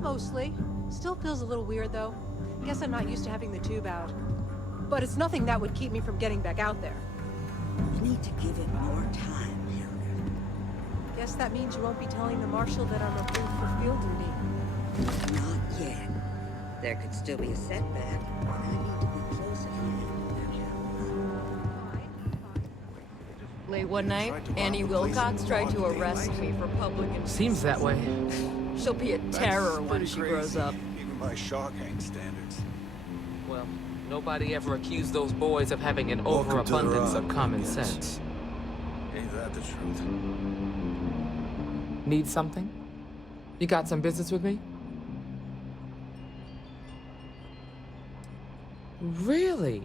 Mostly. Still feels a little weird, though. Guess I'm not used to having the tube out. But it's nothing that would keep me from getting back out there. You need to give it more time, Harriet. Guess that means you won't be telling the Marshal that I'm approved for field duty. Not yet. There could still be a setback, and I need to be close at hand with that help. Late one night, Annie Wilcox tried to arrest me for public indecency. Seems that way. She'll be a terror when she grows up. Even by Shawgang standards. Well, nobody ever accused those boys of having an overabundance of common sense. Ain't that the truth? Need something? You got some business with me? Really?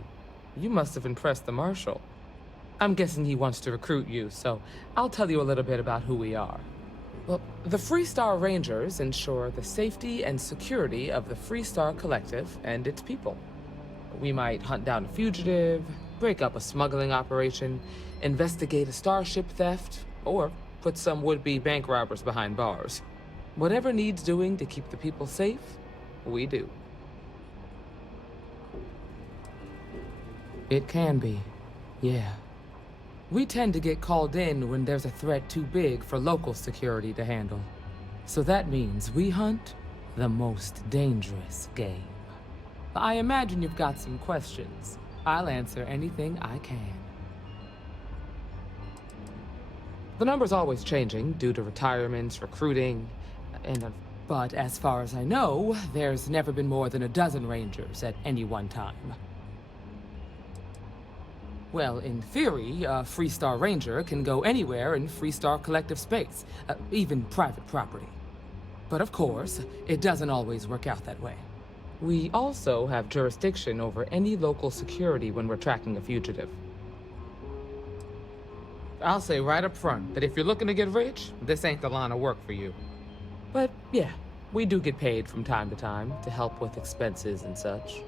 You must have impressed the Marshal. I'm guessing he wants to recruit you, so I'll tell you a little bit about who we are. Well, the Freestar Rangers ensure the safety and security of the Freestar Collective and its people. We might hunt down a fugitive, break up a smuggling operation, investigate a starship theft, or put some would-be bank robbers behind bars. Whatever needs doing to keep the people safe, we do. It can be, yeah. We tend to get called in when there's a threat too big for local security to handle. So that means we hunt the most dangerous game. I imagine you've got some questions. I'll answer anything I can. The number's always changing due to retirements, recruiting, but as far as I know, there's never been more than a dozen Rangers at any one time. Well, in theory, a Freestar Ranger can go anywhere in Freestar Collective space, even private property. But of course, it doesn't always work out that way. We also have jurisdiction over any local security when we're tracking a fugitive. I'll say right up front that if you're looking to get rich, this ain't the line of work for you. But yeah, we do get paid from time to time to help with expenses and such.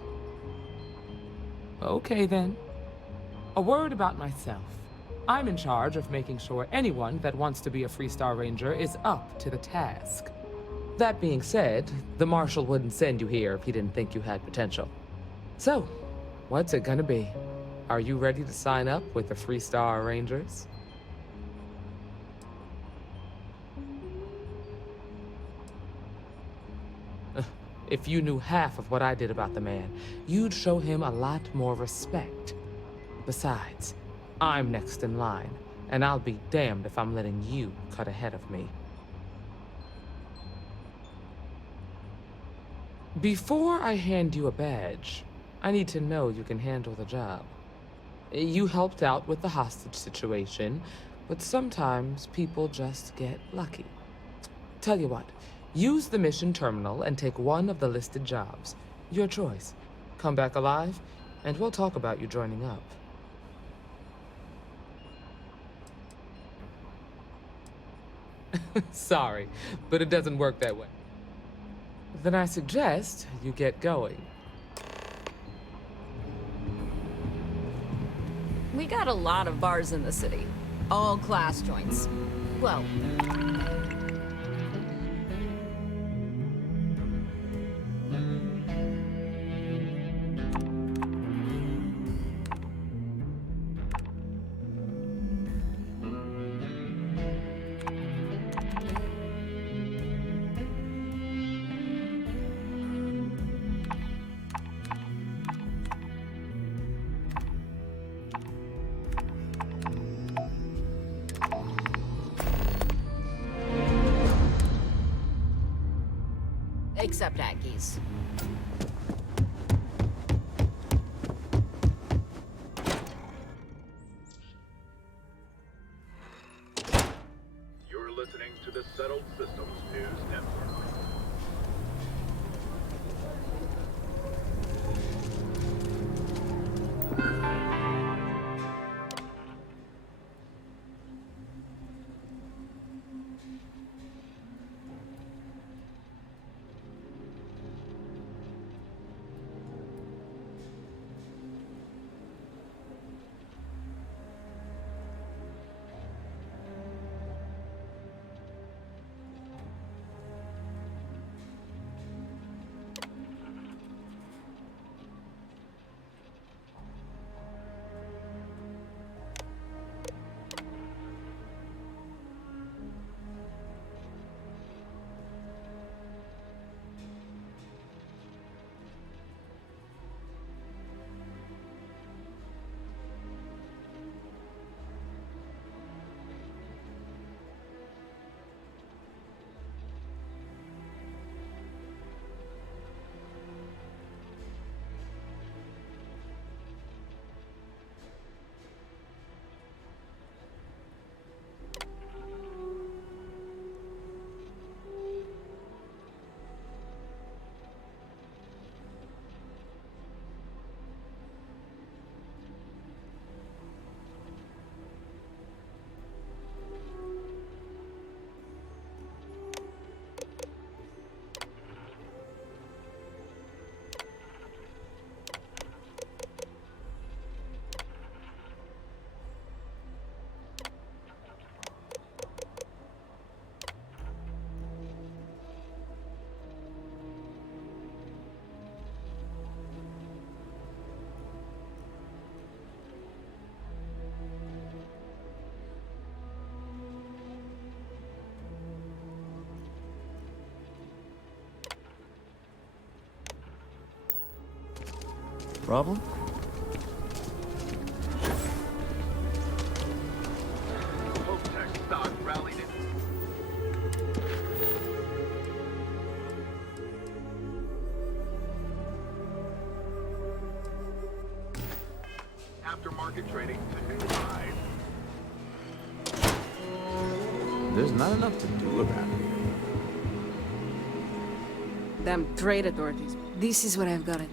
Okay then. A word about myself. I'm in charge of making sure anyone that wants to be a Freestar Ranger is up to the task. That being said, the Marshal wouldn't send you here if he didn't think you had potential. So, what's it gonna be? Are you ready to sign up with the Freestar Rangers? If you knew half of what I did about the man, you'd show him a lot more respect. Besides, I'm next in line, and I'll be damned if I'm letting you cut ahead of me. Before I hand you a badge, I need to know you can handle the job. You helped out with the hostage situation, but sometimes people just get lucky. Tell you what, use the mission terminal and take one of the listed jobs. Your choice. Come back alive, and we'll talk about you joining up. Sorry, but it doesn't work that way. Then I suggest you get going. We got a lot of bars in the city. All class joints. Well, except Aggies. You're listening to the Settled Systems News Network. Problem? Tech stock rallied in. Aftermarket trading to new highs. There's not enough to do around here. Damn trade authorities. This is what I've got it.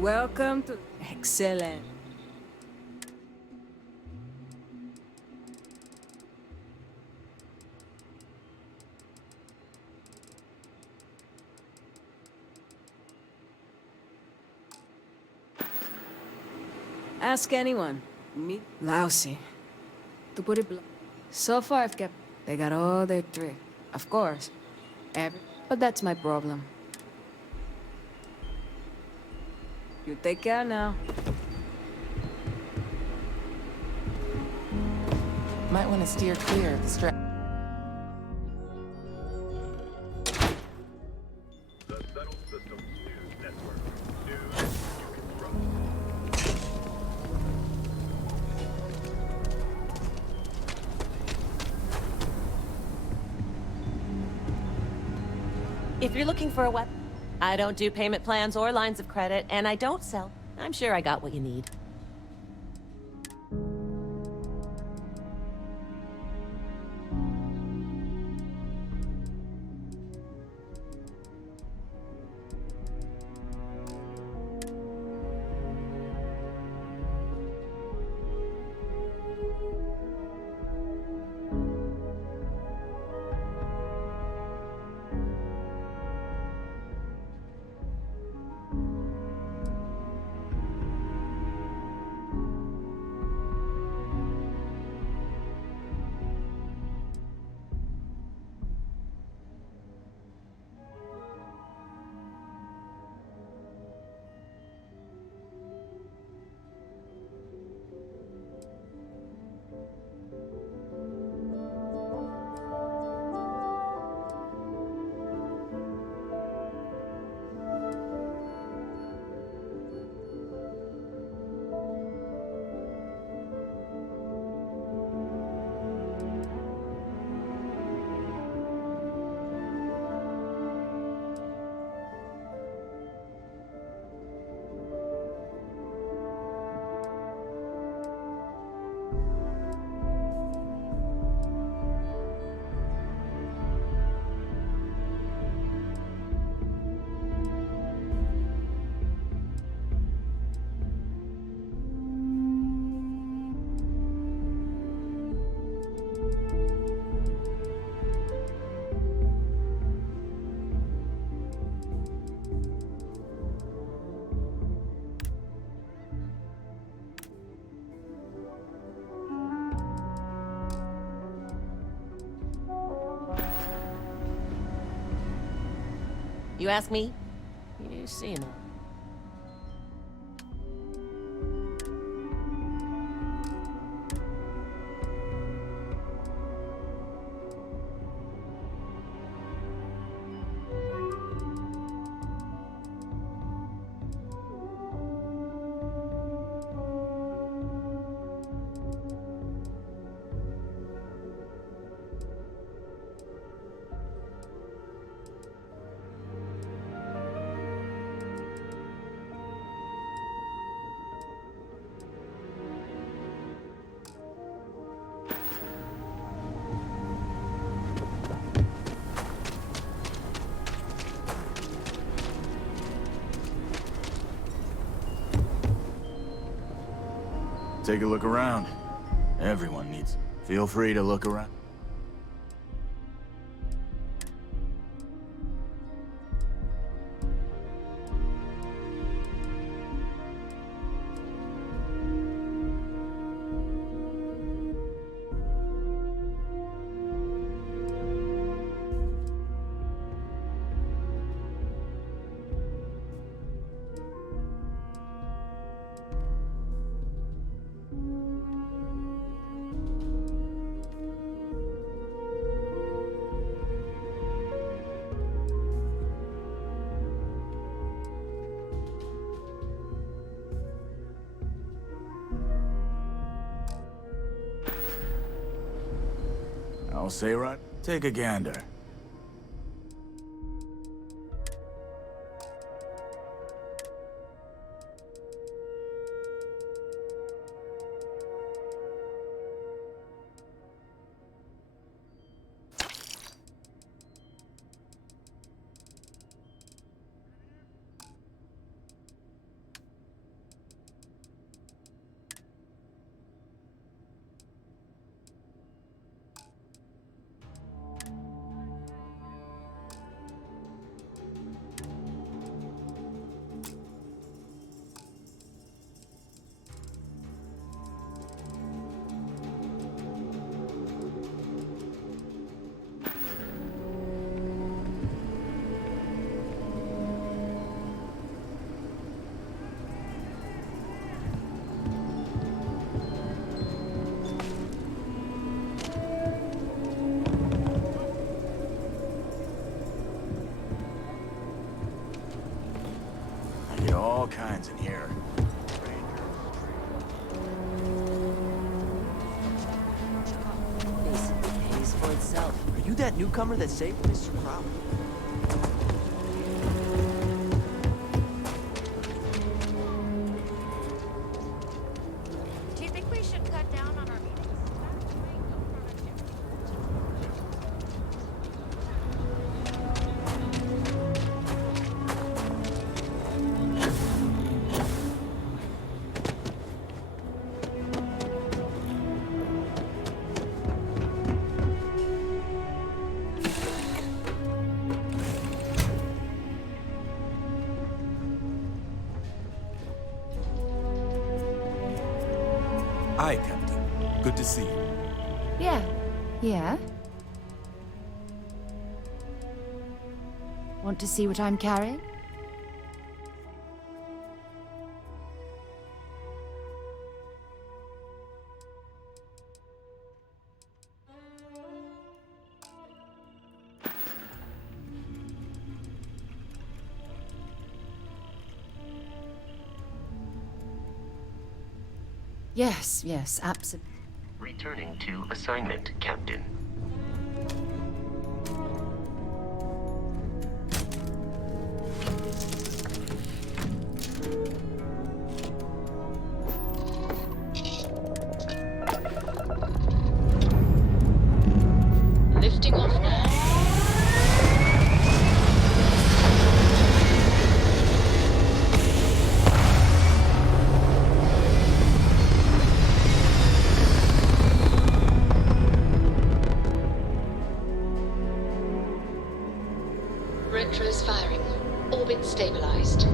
Welcome to... Excellent. Ask anyone. Me? Lousy. To put it blunt. So far I've kept... They got all their trick. Of course. But that's my problem. You take care now. Might want to steer clear of the strap. The Settled Systems News Network. News you can trust. If you're looking for a weapon, I don't do payment plans or lines of credit, and I don't sell. I'm sure I got what you need. You ask me? You see him. take a look around. Everyone needs... Feel free to look around. I'll say right. Take a gander. All kinds in here. Basically pays for itself. Are you that newcomer that saved Mr. Crowley? Do you think we should cut down on our meetings? Hi, Captain. Good to see you. Yeah. Yeah? Want to see what I'm carrying? Yes, yes, absolutely. Returning to assignment, Captain. Lifting off now. Retros firing. Orbit stabilized.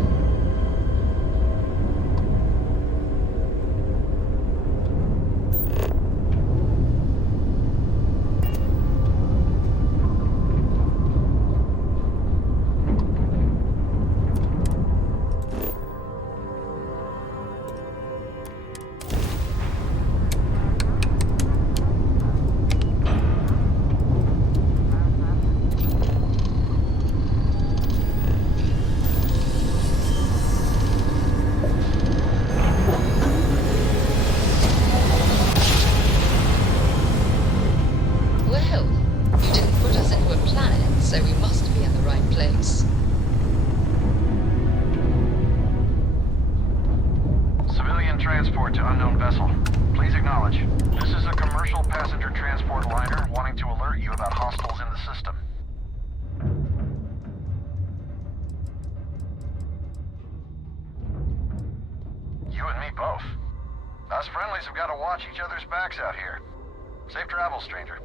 transport to unknown vessel. Please acknowledge. This is a commercial passenger transport liner wanting to alert you about hostiles in the system. You and me both. Us friendlies have watch each other's backs out here. Safe travels, stranger.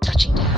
Touching down.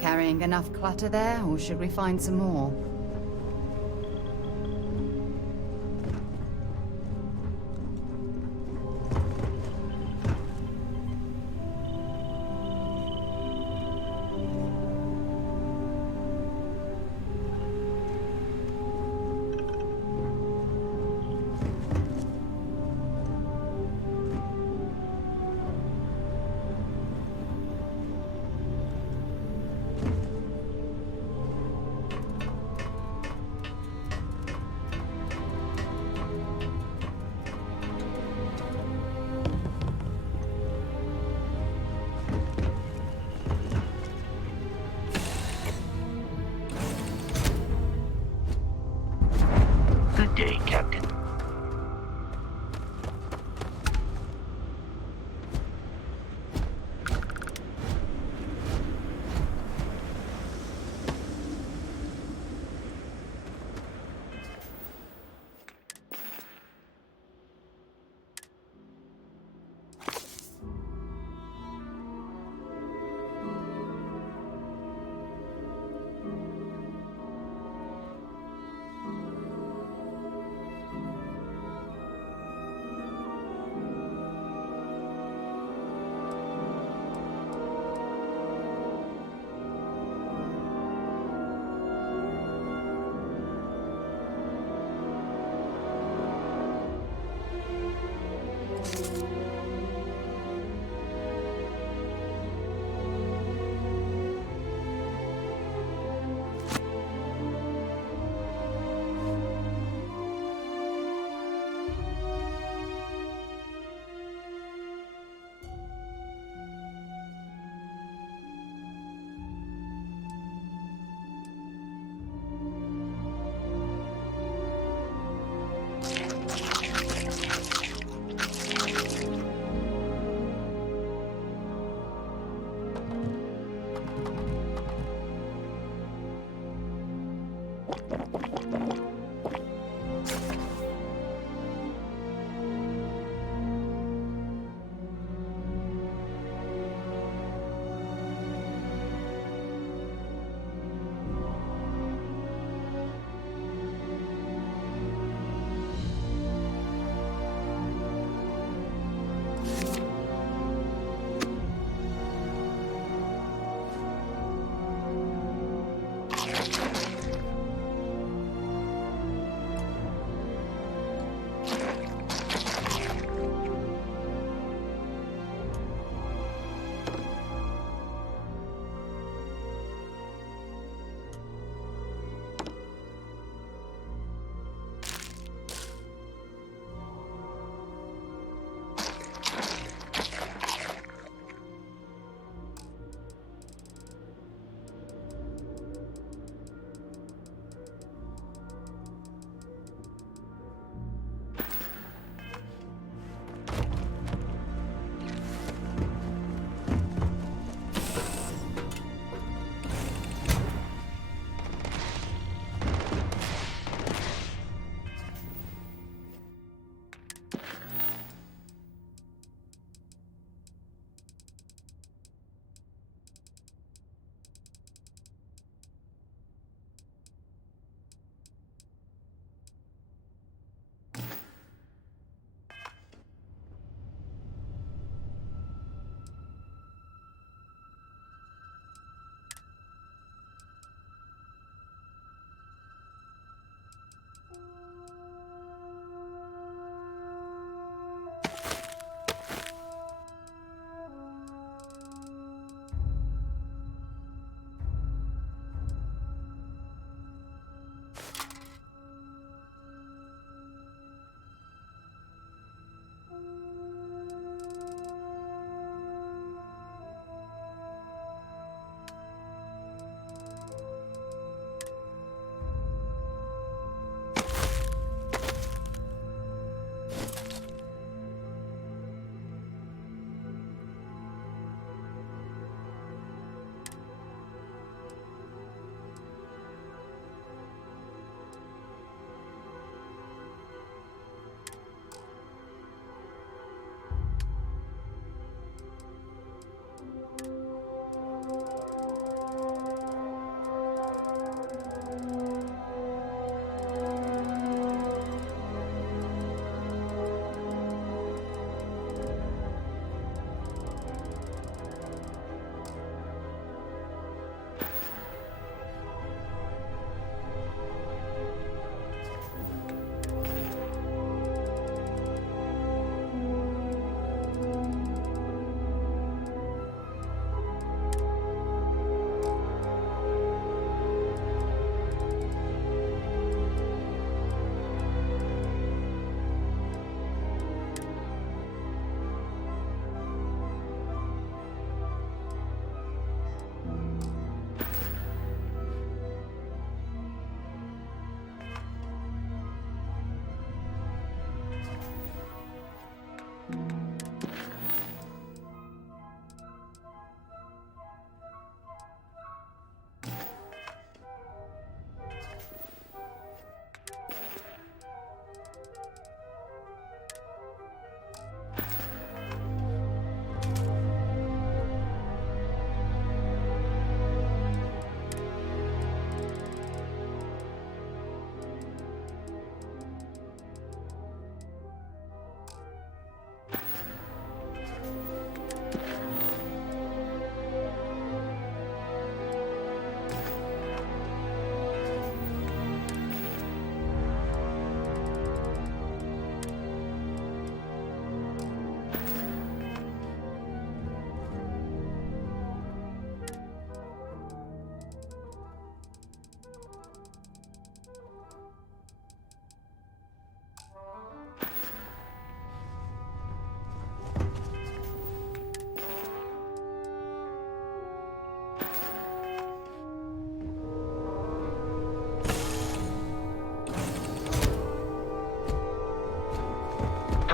Carrying enough clutter there, or should we find some more? Good day, Captain.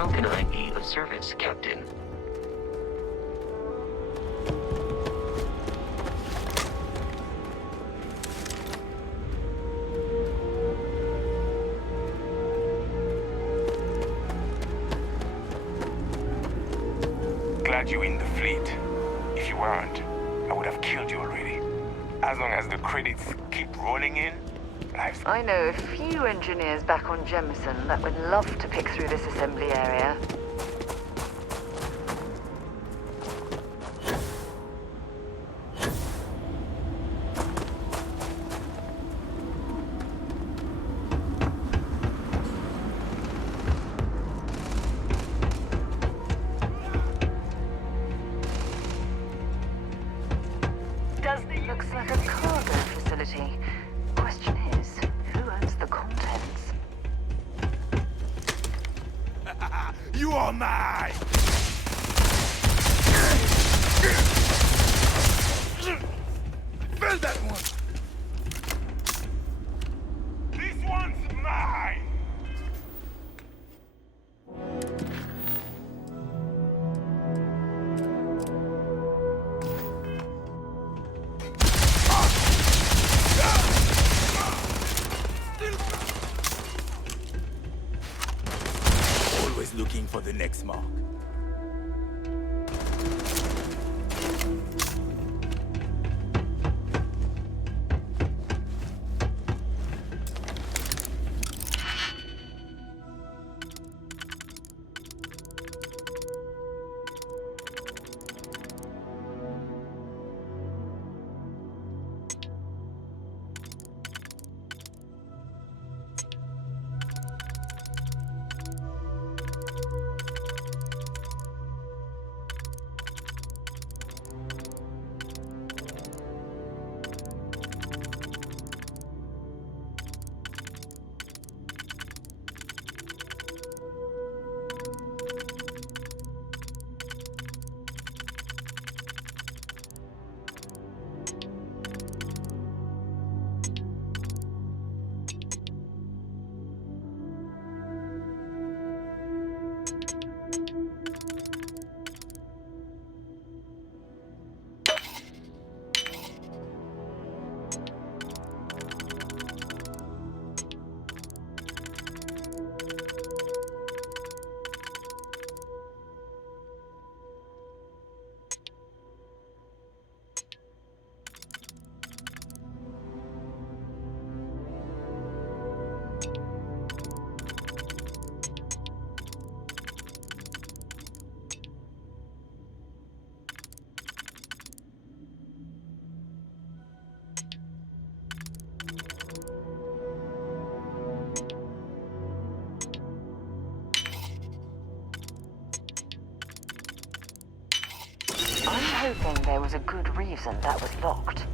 How can I be of service, Captain? Glad you're in the fleet. If you weren't, I would have killed you already. As long as the credits keep rolling in, life's... I know a few engineers back on Jemison that would love to pick through this assembly area. Looks like a cargo facility. Question is, who owns the contents? You are mine! Fill that one! This one's mine! Always looking for the next mark. I'm hoping there was a good reason that was locked.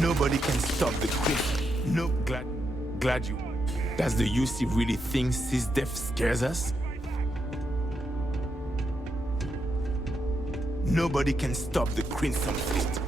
Nobody can stop the quick. No, glad you. Does the UC really think SysDef scares us? Nobody can stop the Crimson Fleet.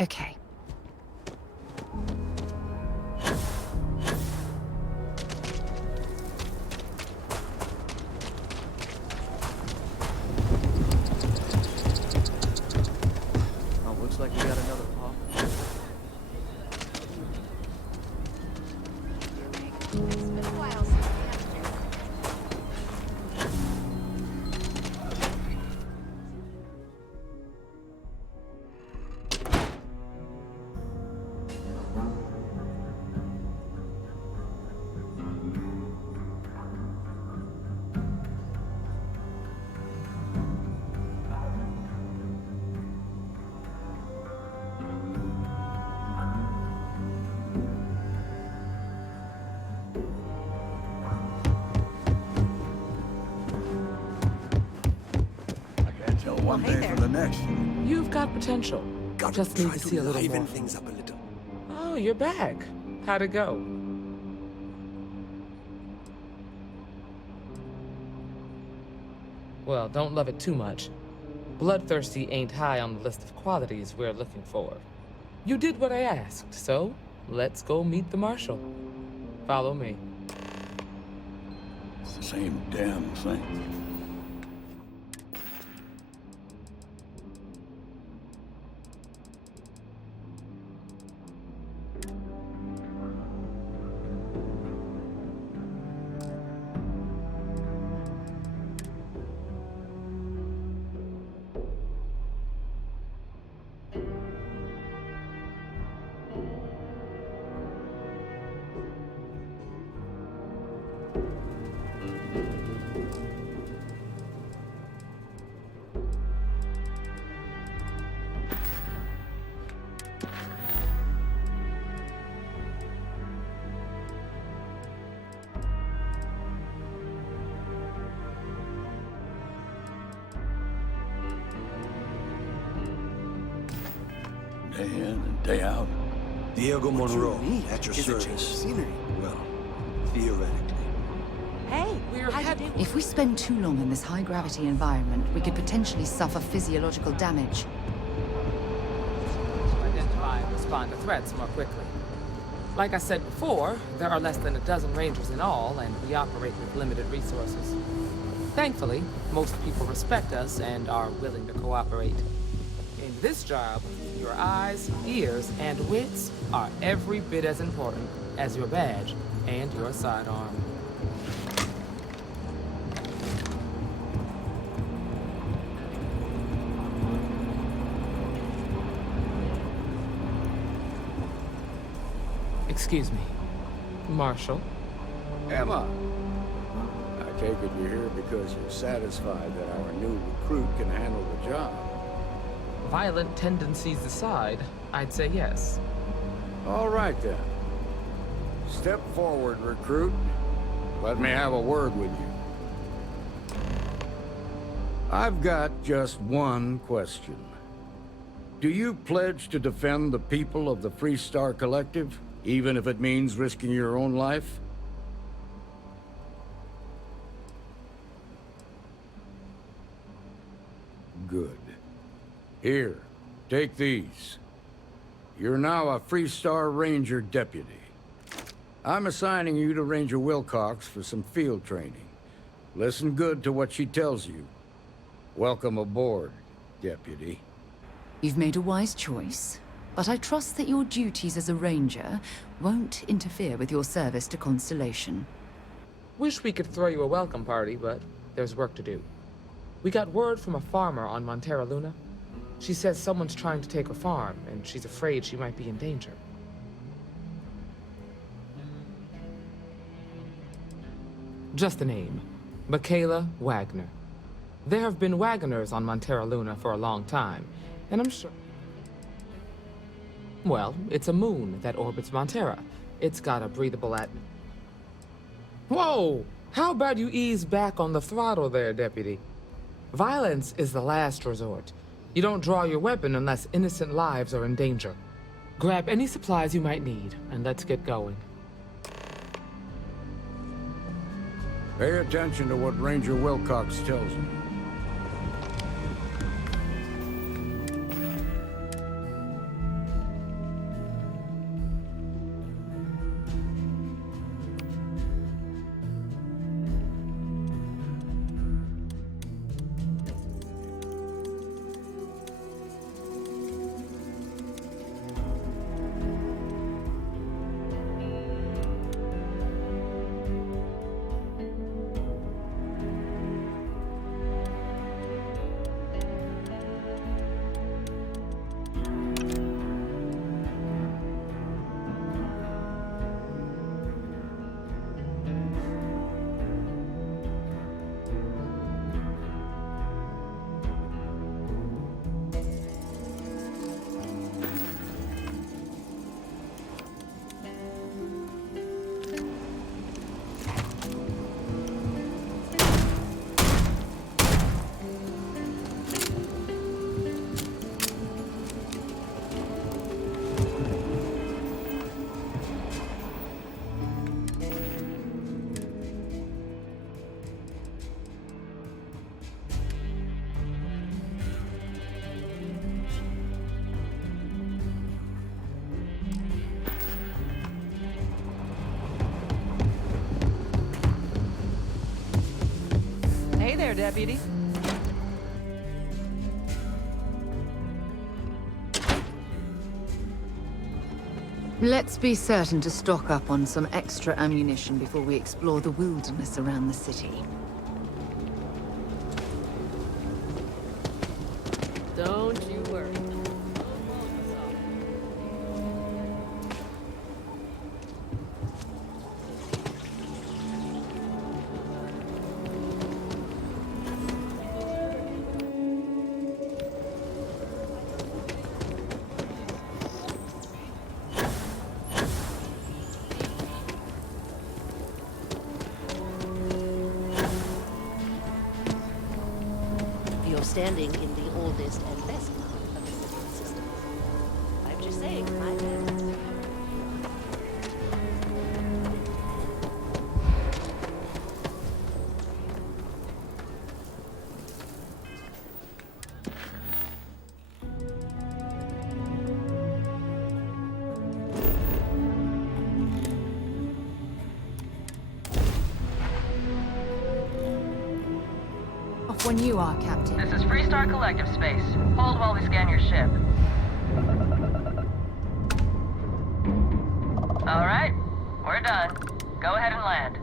Okay. Oh, looks like we got another pop. It's been a while since we had a dinner. Tell one day from the next. You've got potential. Just need to see a little more. liven things up a little. Oh, you're back. How'd it go? Well, don't love it too much. Bloodthirsty ain't high on the list of qualities we're looking for. You did what I asked, so let's go meet the Marshal. Follow me. It's the same damn thing. Day in and day out. Diego Monroe, at your service. Scenery. Well, theoretically. Hey, how'd you do? If we spend too long in this high-gravity environment, we could potentially suffer physiological damage. To identify and respond to threats more quickly. Like I said before, there are less than a dozen Rangers in all, and we operate with limited resources. Thankfully, most people respect us and are willing to cooperate. In this job, your eyes, ears, and wits are every bit as important as your badge and your sidearm. Excuse me, Marshal? Emma, I take it you're here because you're satisfied that our new recruit can handle the job. Violent tendencies aside, I'd say yes. All right, then. Step forward, recruit. Let me have a word with you. I've got just one question. Do you pledge to defend the people of the Freestar Collective, even if it means risking your own life? Good. Here, take these. You're now a Freestar Ranger deputy. I'm assigning you to Ranger Wilcox for some field training. Listen good to what she tells you. Welcome aboard, deputy. You've made a wise choice, but I trust that your duties as a ranger won't interfere with your service to Constellation. Wish we could throw you a welcome party, but there's work to do. We got word from a farmer on Montera Luna. She says someone's trying to take her farm, and she's afraid she might be in danger. Just the name. Michaela Wagner. There have been Wagoners on Montera Luna for a long time, and I'm sure... Well, it's a moon that orbits Montera. It's got a breathable Whoa! How about you ease back on the throttle there, Deputy? Violence is the last resort. You don't draw your weapon unless innocent lives are in danger. Grab any supplies you might need, and let's get going. Pay attention to what Ranger Wilcox tells you. there, Deputy. Let's be certain to stock up on some extra ammunition before we explore the wilderness around the city. Don't you worry. You're standing in the oldest and best part of the system. I'm just saying, my bad. Off when you are, Captain. This is Freestar Collective Space. Hold while we scan your ship. All right, we're done. Go ahead and land.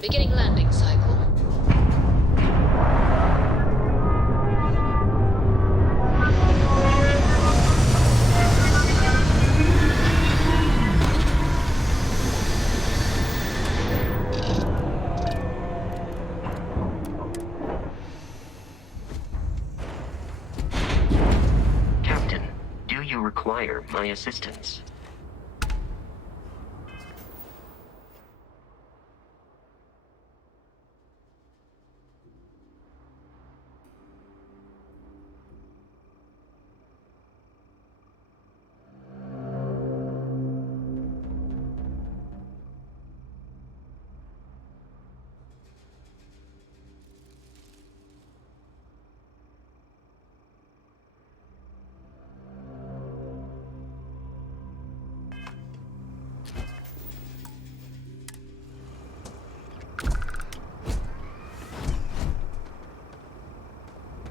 Beginning landing cycle. Captain, do you require my assistance?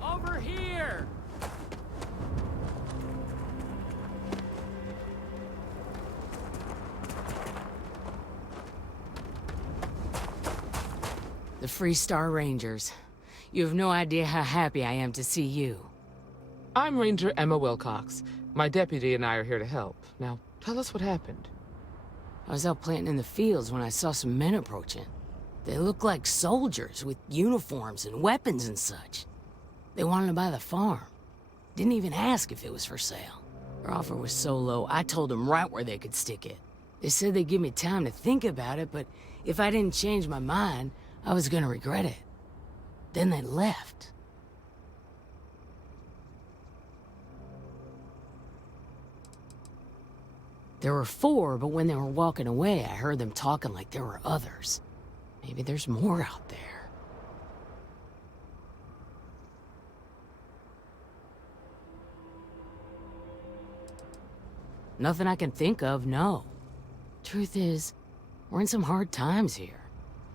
Over here! The Freestar Rangers. You have no idea how happy I am to see you. I'm Ranger Emma Wilcox. My deputy and I are here to help. Now, tell us what happened. I was out planting in the fields when I saw some men approaching. They looked like soldiers with uniforms and weapons and such. They wanted to buy the farm. Didn't even ask if it was for sale. Their offer was so low, I told them right where they could stick it. They said they'd give me time to think about it, but if I didn't change my mind, I was gonna regret it. Then they left. There were 4, but when they were walking away, I heard them talking like there were others. Maybe there's more out there. Nothing I can think of, no. Truth is, we're in some hard times here.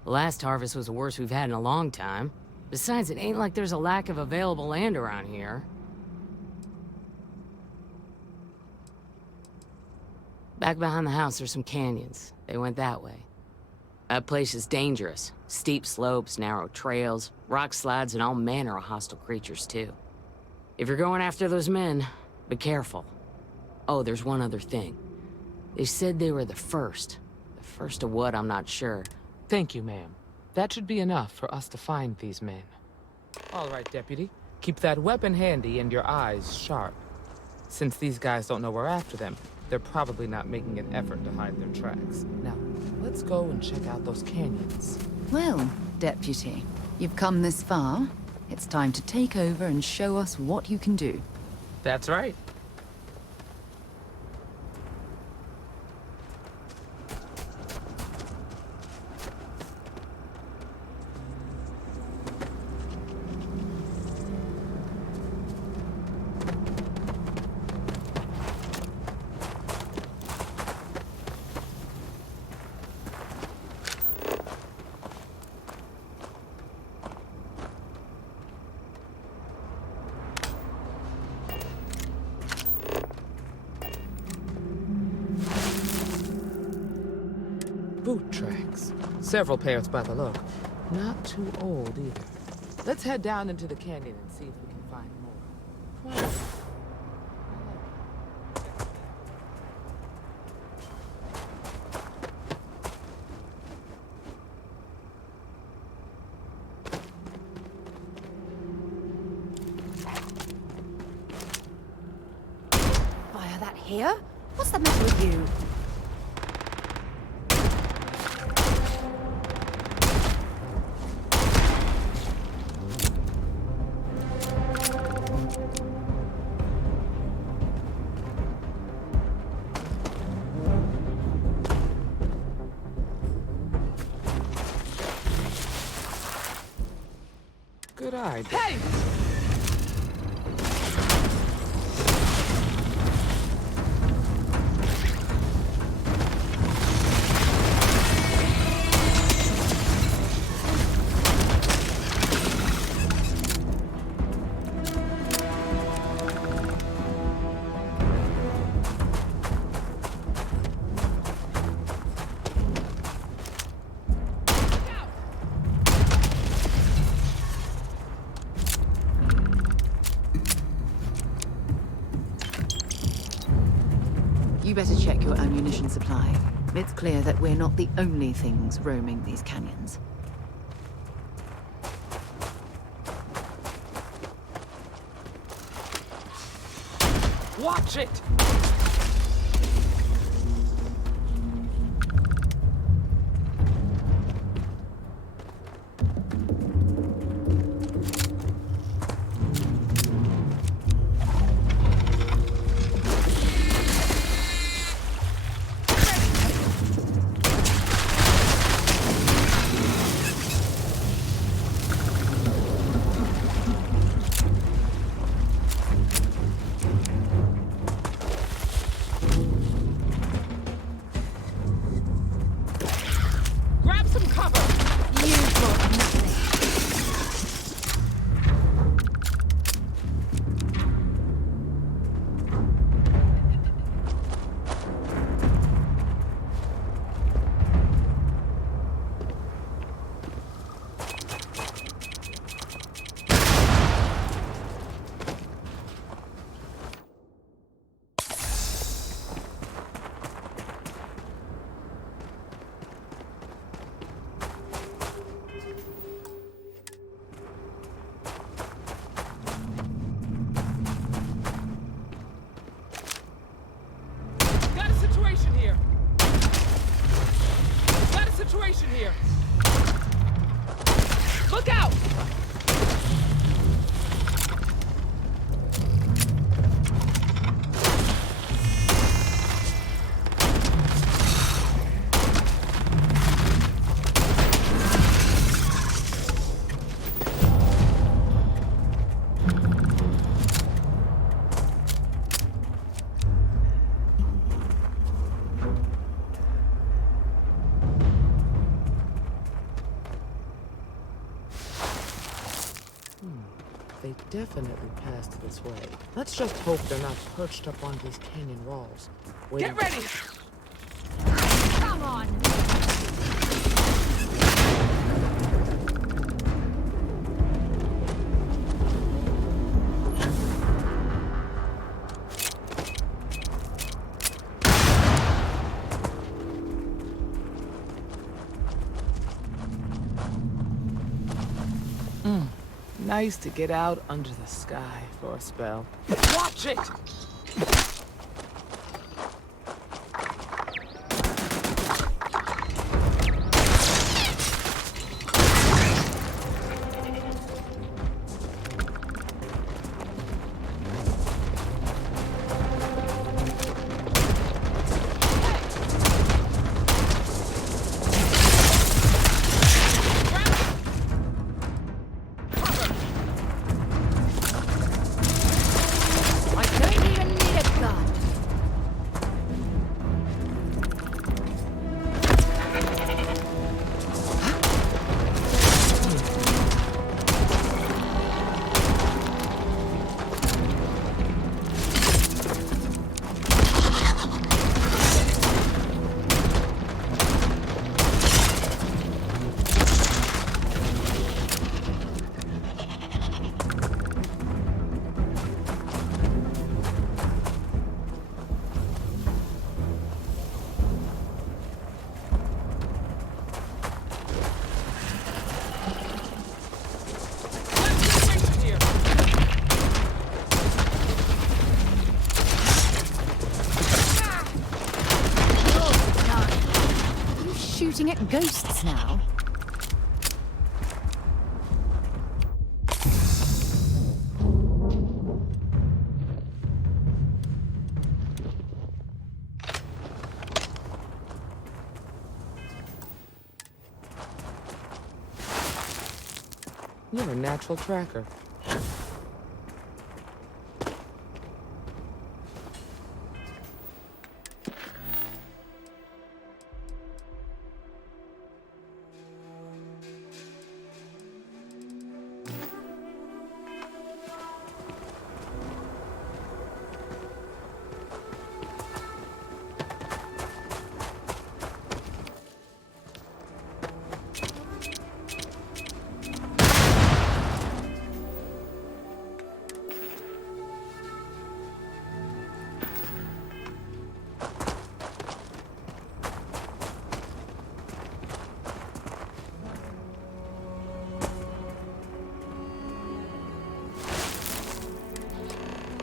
The last harvest was the worst we've had in a long time. Besides, it ain't like there's a lack of available land around here. Back behind the house, there's some canyons. They went that way. That place is dangerous. Steep slopes, narrow trails, rock slides, and all manner of hostile creatures, too. If you're going after those men, be careful. Oh, there's one other thing. They said they were the first. The first of what, I'm not sure. Thank you, ma'am. That should be enough for us to find these men. All right, Deputy. Keep that weapon handy and your eyes sharp. Since these guys don't know we're after them, they're probably not making an effort to hide their tracks. Now, let's go and check out those canyons. Well, Deputy, you've come this far. It's time to take over and show us what you can do. That's right. Boot tracks. Several pairs by the look. Not too old either. Let's head down into the canyon and see if we can find more. Come on. Fire that here? What's the matter with you? Good eye. Hey! You better check your ammunition supply. It's clear that we're not the only things roaming these canyons. Watch it! Grab some cover! You've got nothing. Got a situation here! Got a situation here! Look out! They definitely passed this way. Let's just hope they're not perched up on these canyon walls. Get ready! Come on! Nice to get out under the sky for a spell. Watch it! Shooting at ghosts now? You're a natural tracker.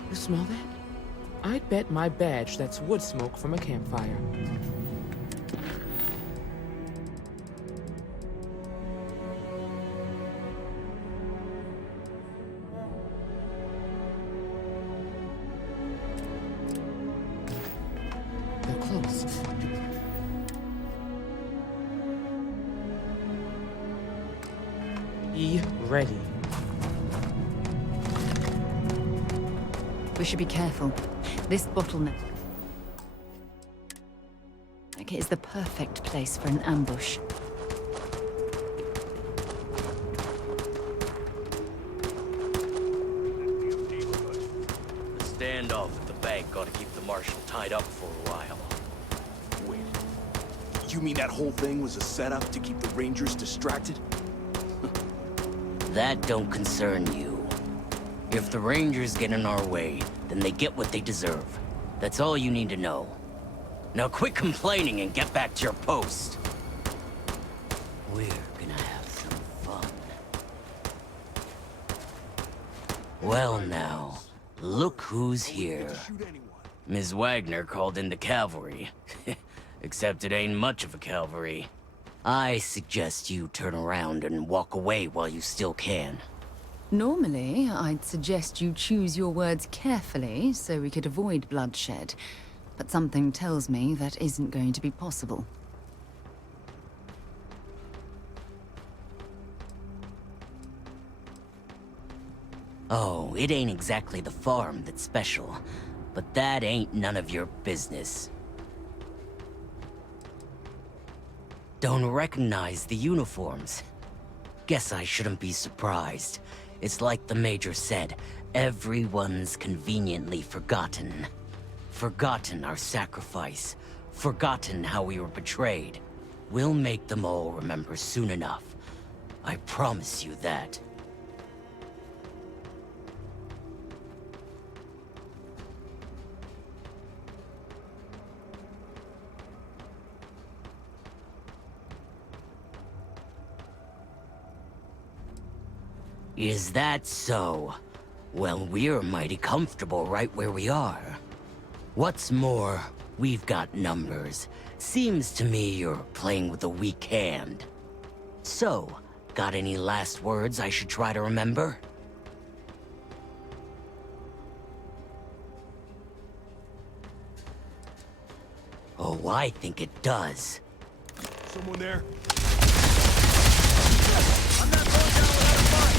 You smell that? I'd bet my badge that's wood smoke from a campfire. They're close. Be ready. We should be careful. This bottleneck is the perfect place for an ambush. The standoff at the bank ought to keep the marshal tied up for a while. Wait. You mean that whole thing was a setup to keep the Rangers distracted? That don't concern you. If the Rangers get in our way, then they get what they deserve. That's all you need to know. Now quit complaining and get back to your post. We're gonna have some fun. Well now, look who's here. Ms. Wagner called in the cavalry. Except it ain't much of a cavalry. I suggest you turn around and walk away while you still can. Normally, I'd suggest you choose your words carefully so we could avoid bloodshed. But something tells me that isn't going to be possible. Oh, it ain't exactly the farm that's special. But that ain't none of your business. Don't recognize the uniforms. Guess I shouldn't be surprised. It's like the Major said, everyone's conveniently forgotten. Forgotten our sacrifice. Forgotten how we were betrayed. We'll make them all remember soon enough. I promise you that. Is that so? Well, we're mighty comfortable right where we are. What's more, we've got numbers. Seems to me you're playing with a weak hand. So, got any last words I should try to remember? Oh, I think it does. Someone there? I'm not going down without a fight!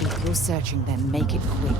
If you're searching them, make it quick.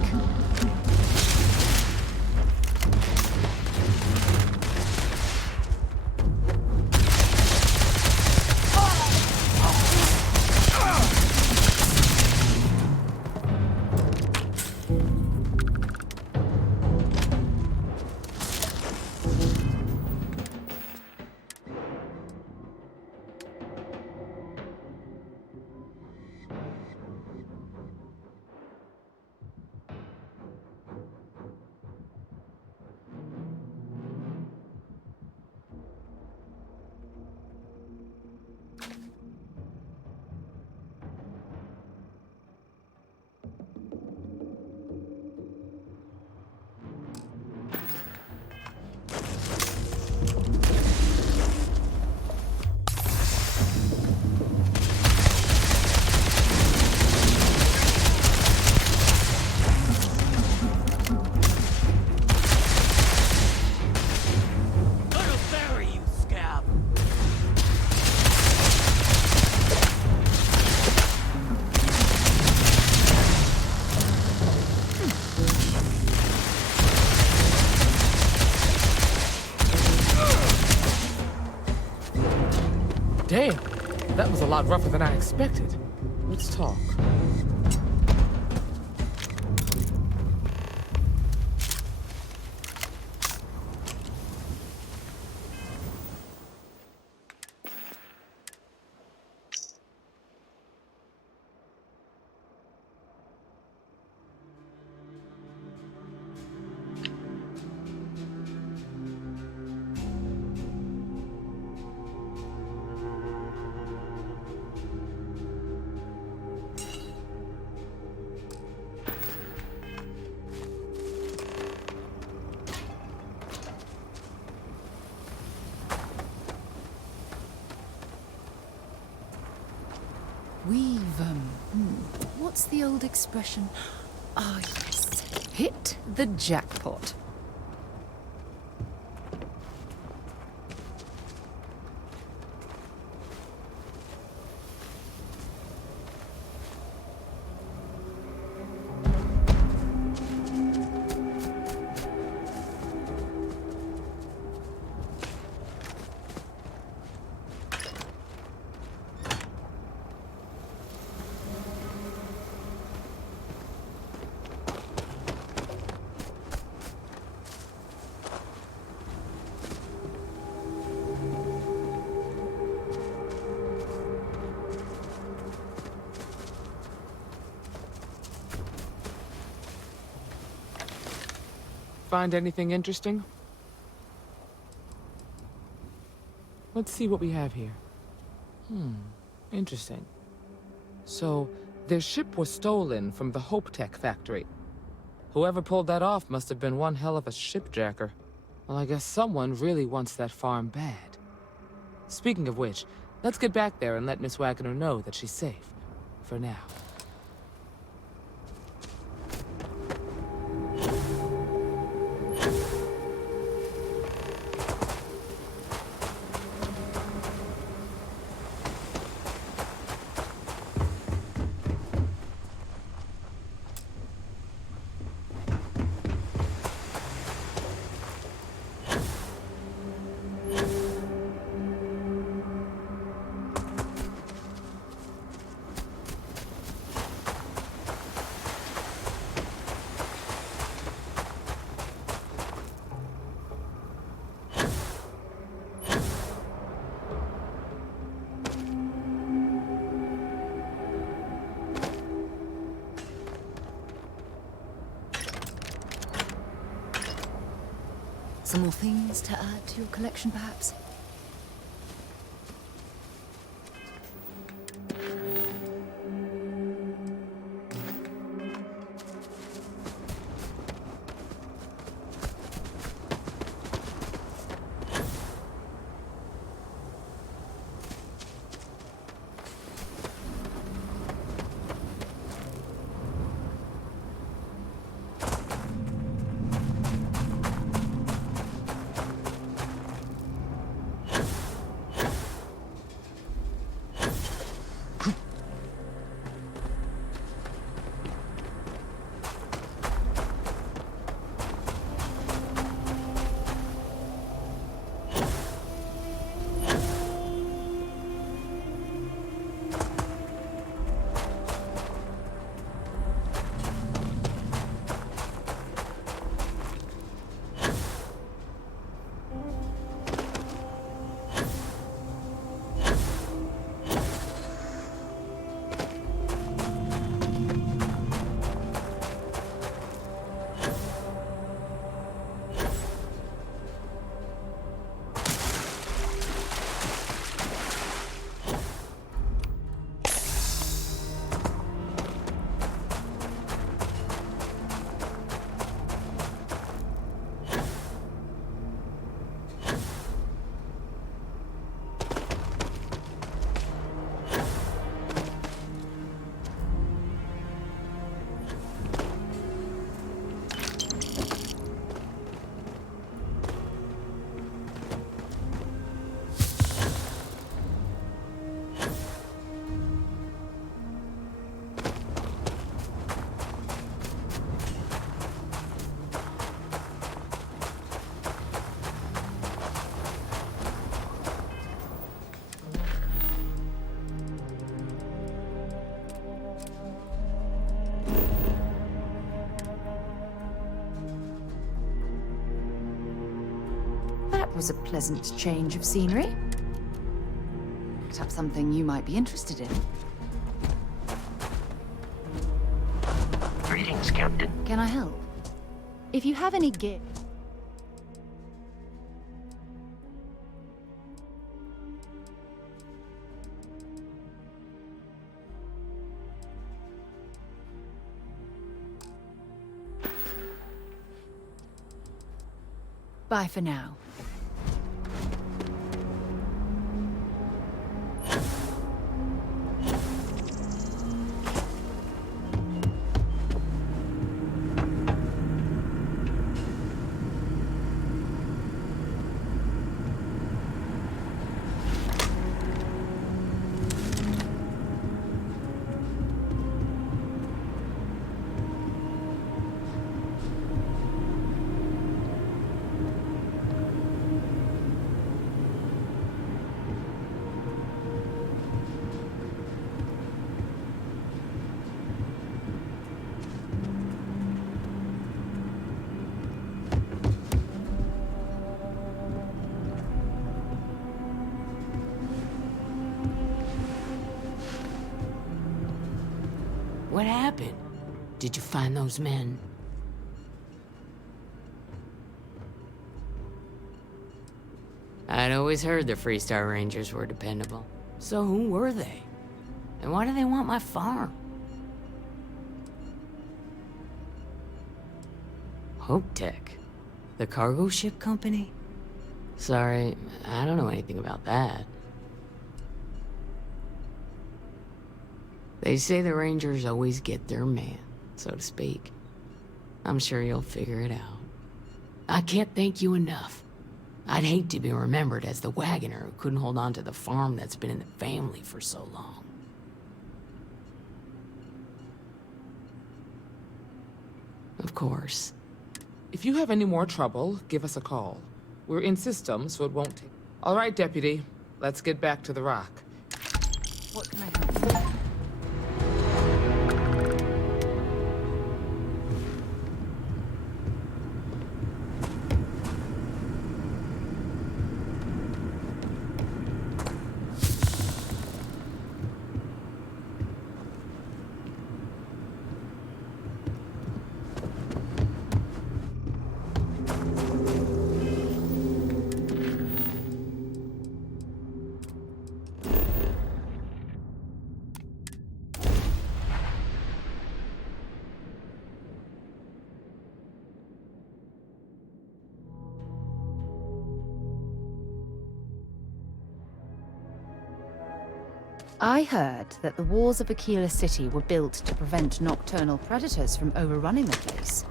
Damn, that was a lot rougher than I expected. Let's talk. We've, what's the old expression? Ah, yes. Hit the jackpot. Find anything interesting? Let's see what we have here. Interesting. So, their ship was stolen from the Hope Tech factory. Whoever pulled that off must have been one hell of a shipjacker. Well, I guess someone really wants that farm bad. Speaking of which, let's get back there and let Miss Wagner know that she's safe. For now. Some more things to add to your collection, perhaps? That was a pleasant change of scenery. Picked up something you might be interested in. Greetings, Captain. Can I help? If you have any gear... Bye for now. What happened? Did you find those men? I'd always heard the Freestar Rangers were dependable. So who were they? And why do they want my farm? Hope Tech? The cargo ship company? Sorry, I don't know anything about that. They say the Rangers always get their man, so to speak. I'm sure you'll figure it out. I can't thank you enough. I'd hate to be remembered as the wagoner who couldn't hold on to the farm that's been in the family for so long. Of course. If you have any more trouble, give us a call. We're in system, so it won't take... All right, Deputy. Let's get back to the rock. What can I help you? I heard that the walls of Aquila City were built to prevent nocturnal predators from overrunning the place.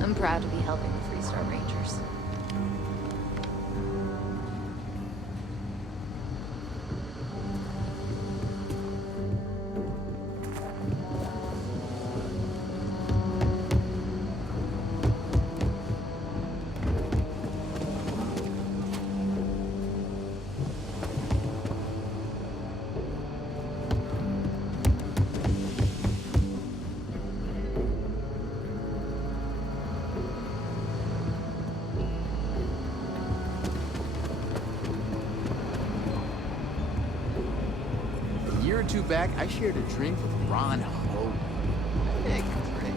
I'm proud to be helping the Freestar Rangers. A year or two back, I shared a drink with Ron Hogan. Heck, drink.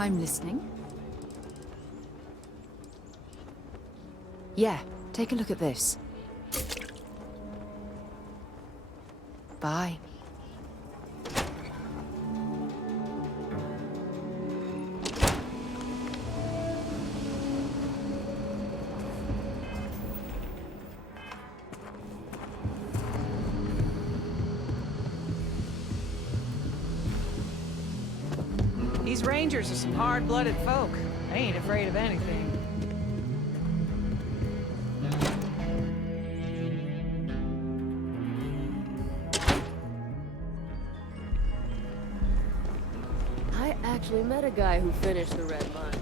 I'm listening. Yeah, take a look at this. Bye. These Rangers are some hard-blooded folk. They ain't afraid of anything. I actually met a guy who finished the Red Mine.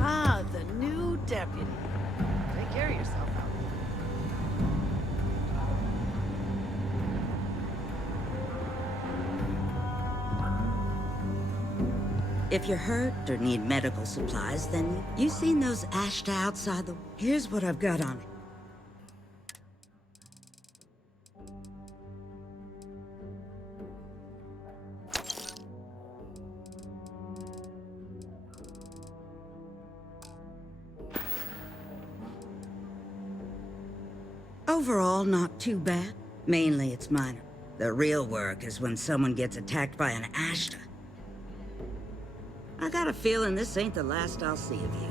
Ah, the new deputy. Take care of yourself out If you're hurt or need medical supplies, then you seen those Ashta outside the... Here's what I've got on it. Overall, not too bad. Mainly it's minor. The real work is when someone gets attacked by an Ashta. I got a feeling this ain't the last I'll see of you.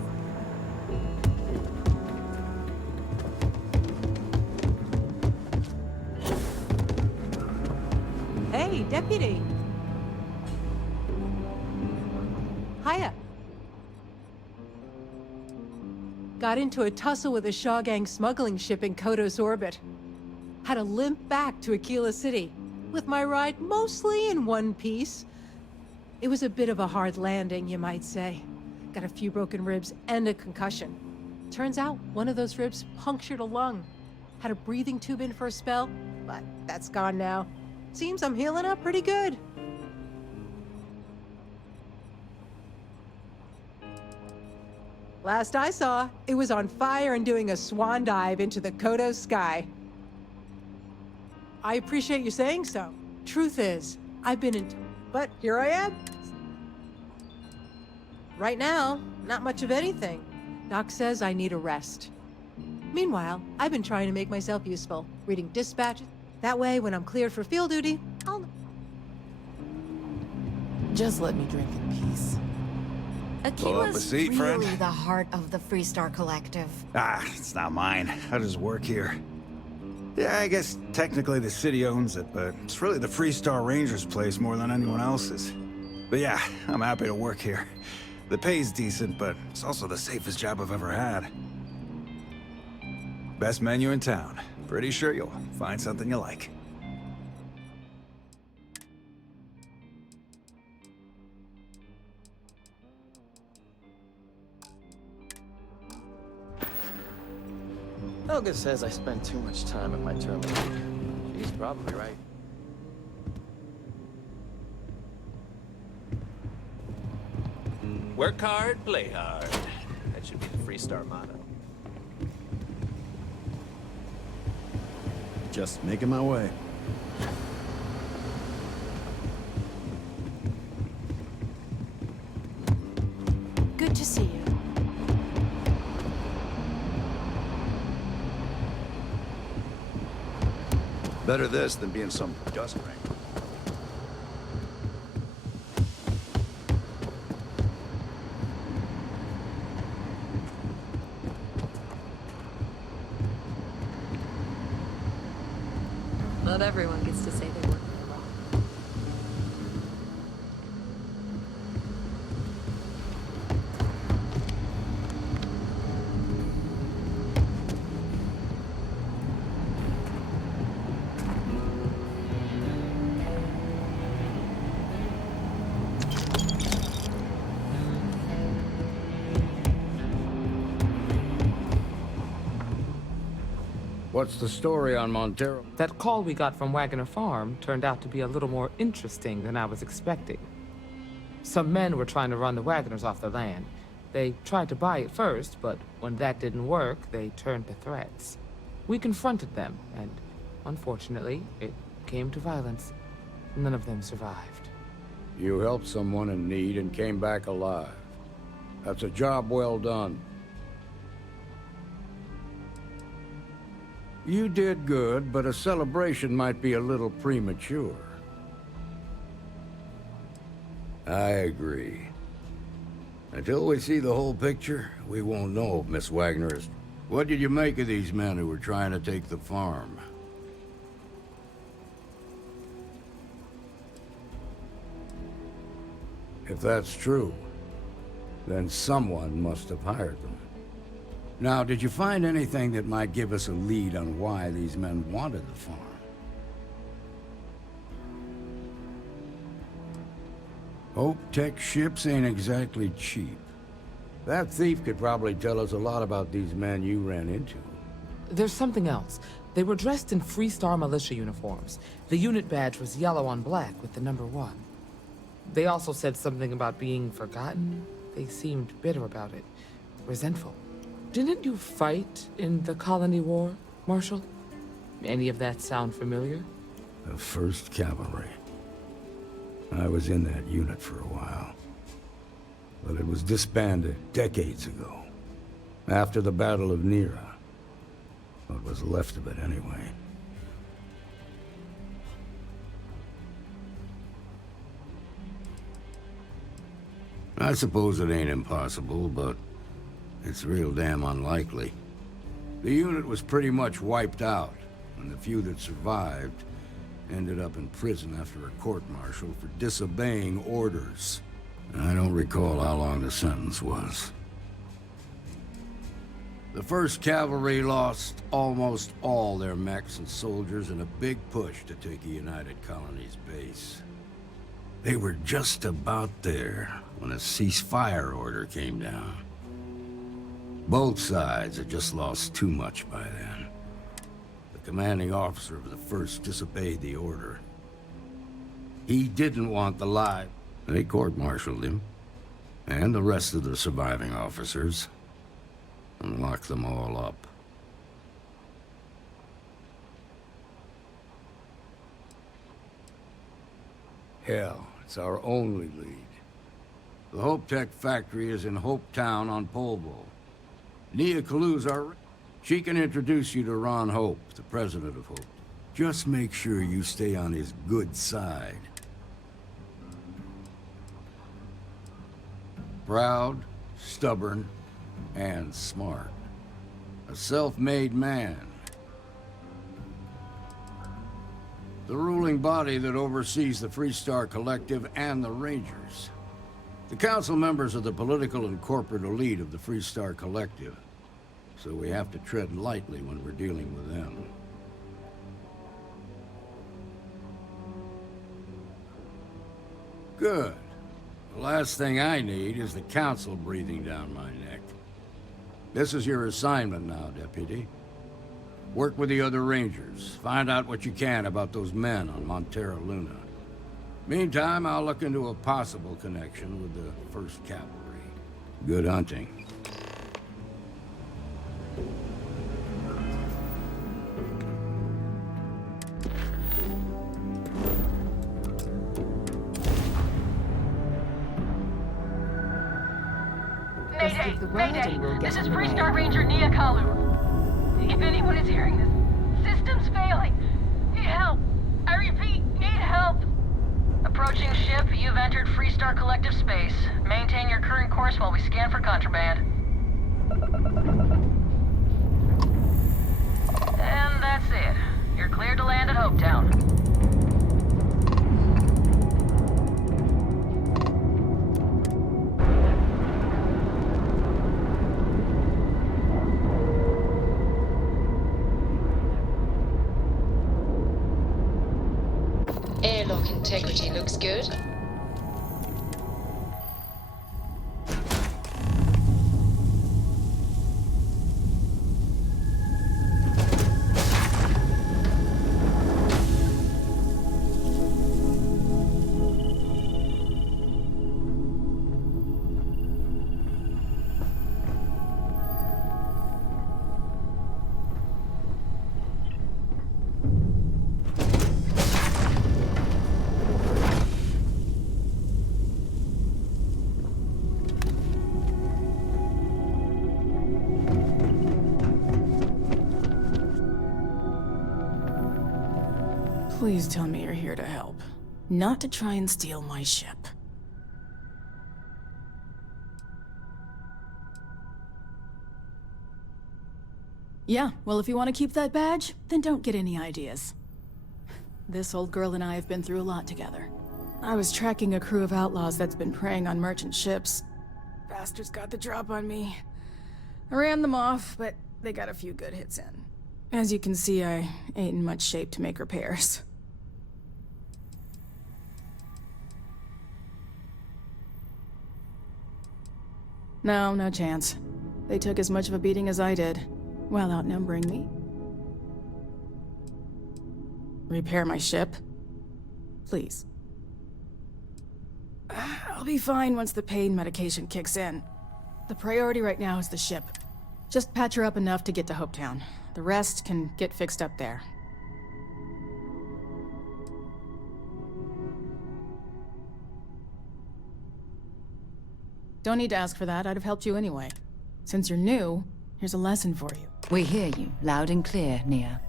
Hey, deputy. Hiya. Got into a tussle with a Shaw Gang smuggling ship in Kodos orbit. Had to limp back to Aquila City, with my ride mostly in one piece. It was a bit of a hard landing, you might say. Got a few broken ribs and a concussion. Turns out one of those ribs punctured a lung. Had a breathing tube in for a spell, but that's gone now. Seems I'm healing up pretty good. Last I saw, it was on fire and doing a swan dive into the Kodo sky. I appreciate you saying so. Truth is, I've been in... But here I am. Right now, not much of anything. Doc says I need a rest. Meanwhile, I've been trying to make myself useful, reading dispatches. That way, when I'm cleared for field duty, I'll... Just let me drink in peace. Pull up a seat, friend. Really the heart of the Freestar Collective. Ah, it's not mine. I just work here. Yeah, I guess technically the city owns it, but it's really the Freestar Ranger's place more than anyone else's. But yeah, I'm happy to work here. The pay's decent, but it's also the safest job I've ever had. Best menu in town. Pretty sure you'll find something you like. Helga says I spend too much time at my terminal. She's probably right. Work hard, play hard. That should be the Freestar motto. Just making my way. Good to see you. Better this than being some dust ring. Not everyone gets to say they work for the law. What's the story on Montero? That call we got from Wagoner Farm turned out to be a little more interesting than I was expecting. Some men were trying to run the Wagoners off the land. They tried to buy it first, but when that didn't work, they turned to threats. We confronted them, and unfortunately, it came to violence. None of them survived. You helped someone in need and came back alive. That's a job well done. You did good, but a celebration might be a little premature. I agree. Until we see the whole picture, we won't know if Miss Wagner is... What did you make of these men who were trying to take the farm? If that's true, then someone must have hired them. Now, did you find anything that might give us a lead on why these men wanted the farm? Hope Tech ships ain't exactly cheap. That thief could probably tell us a lot about these men you ran into. There's something else. They were dressed in Freestar militia uniforms. The unit badge was yellow on black with the number 1. They also said something about being forgotten. They seemed bitter about it, resentful. Didn't you fight in the Colony War, Marshal? Any of that sound familiar? The 1st Cavalry. I was in that unit for a while. But it was disbanded decades ago. After the Battle of Nira. What was left of it, anyway. I suppose it ain't impossible, but it's real damn unlikely. The unit was pretty much wiped out, and the few that survived ended up in prison after a court-martial for disobeying orders. I don't recall how long the sentence was. The 1st Cavalry lost almost all their mechs and soldiers in a big push to take a United Colonies base. They were just about there when a ceasefire order came down. Both sides had just lost too much by then. The commanding officer of the 1st disobeyed the order. He didn't want the lives. They court-martialed him, and the rest of the surviving officers. and lock them all up. Hell, it's our only lead. The Hope Tech factory is in Hope Town on Polvo. Nia Kalu's our... She can introduce you to Ron Hope, the president of Hope. Just make sure you stay on his good side. Proud, stubborn, and smart. A self-made man. The ruling body that oversees the Freestar Collective and the Rangers. The council members are the political and corporate elite of the Freestar Collective, so we have to tread lightly when we're dealing with them. Good. The last thing I need is the council breathing down my neck. This is your assignment now, Deputy. Work with the other Rangers. Find out what you can about those men on Montera Luna. Meantime, I'll look into a possible connection with the 1st Cavalry. Good hunting. Mayday! Mayday! This is Freestar Ranger Nia Kalu. If anyone is hearing this, system's failing. Need help. I repeat, need help. Approaching ship, you've entered Freestar Collective space. Maintain your current course while we scan for contraband. And that's it. You're cleared to land at Hopetown. Airlock integrity looks good. Please tell me you're here to help, not to try and steal my ship. Yeah, well, if you want to keep that badge, then don't get any ideas. This old girl and I have been through a lot together. I was tracking a crew of outlaws that's been preying on merchant ships. Bastards got the drop on me. I ran them off, but they got a few good hits in. As you can see, I ain't in much shape to make repairs. No, no chance. They took as much of a beating as I did, while outnumbering me. Repair my ship? Please. I'll be fine once the pain medication kicks in. The priority right now is the ship. Just patch her up enough to get to Hopetown. The rest can get fixed up there. Don't need to ask for that. I'd have helped you anyway. Since you're new, here's a lesson for you. We hear you, loud and clear, Nia.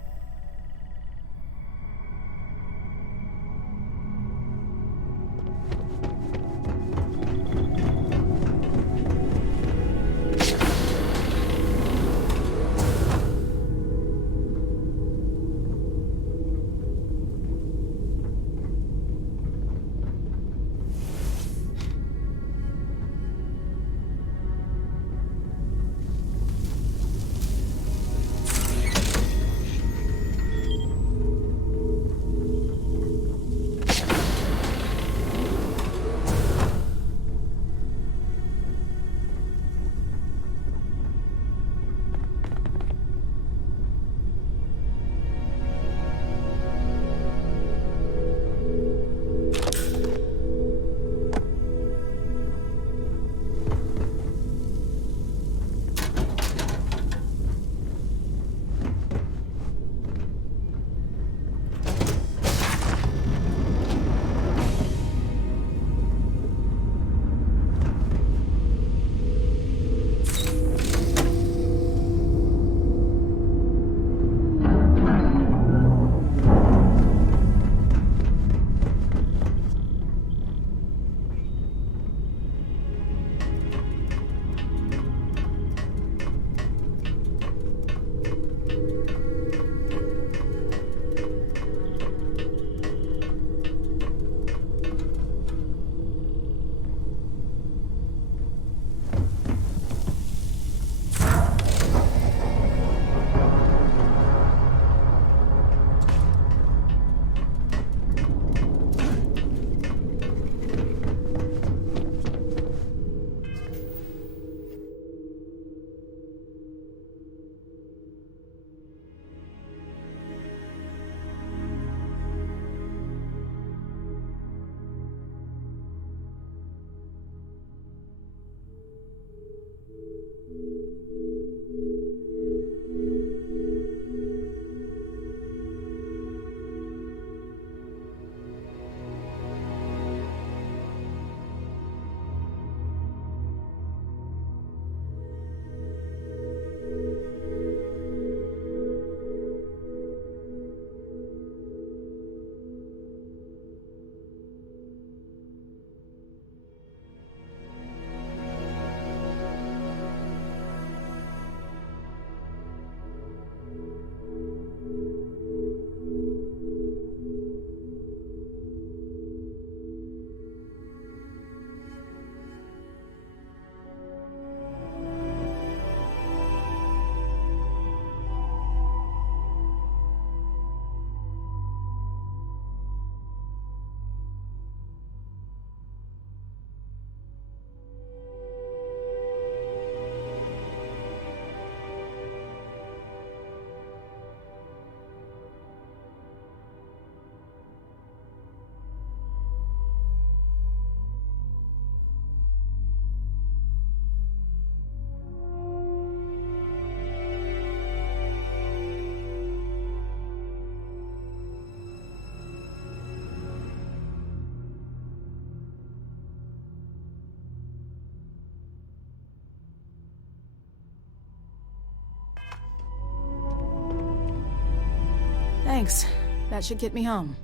Thanks. That should get me home.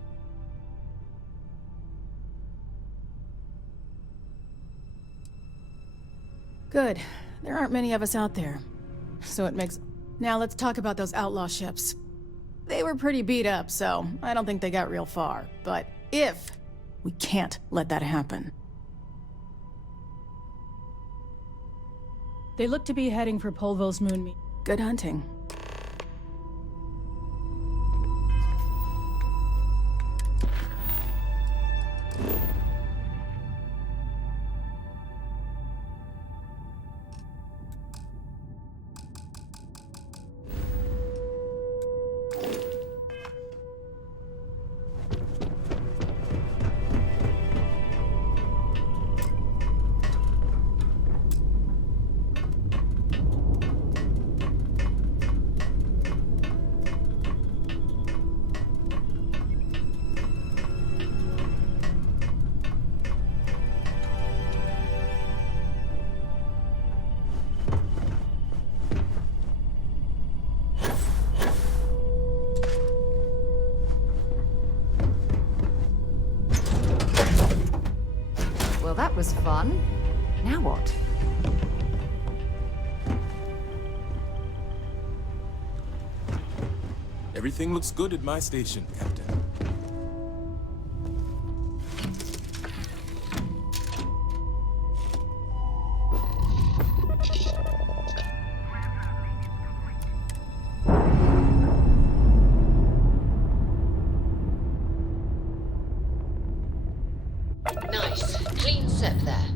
Good. There aren't many of us out there. So it makes... Now let's talk about those outlaw ships. They were pretty beat up, so I don't think they got real far. But if... We can't let that happen. They look to be heading for Polvo's moon. Good hunting. Well, that was fun. Now what? Everything looks good at my station, Captain. Nice. Clean set there.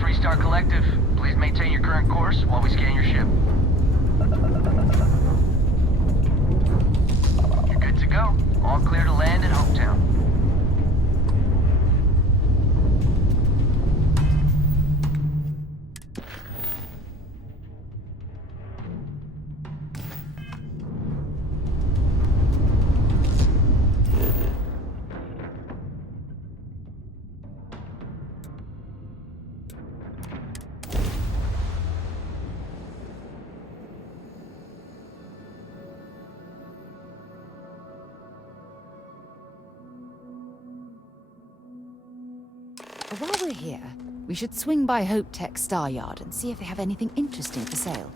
Freestar Collective, please maintain your current course while we scan your ship. You're good to go. All clear to land at Hometown. While we're here, we should swing by Hope Tech Star Yard and see if they have anything interesting for sale.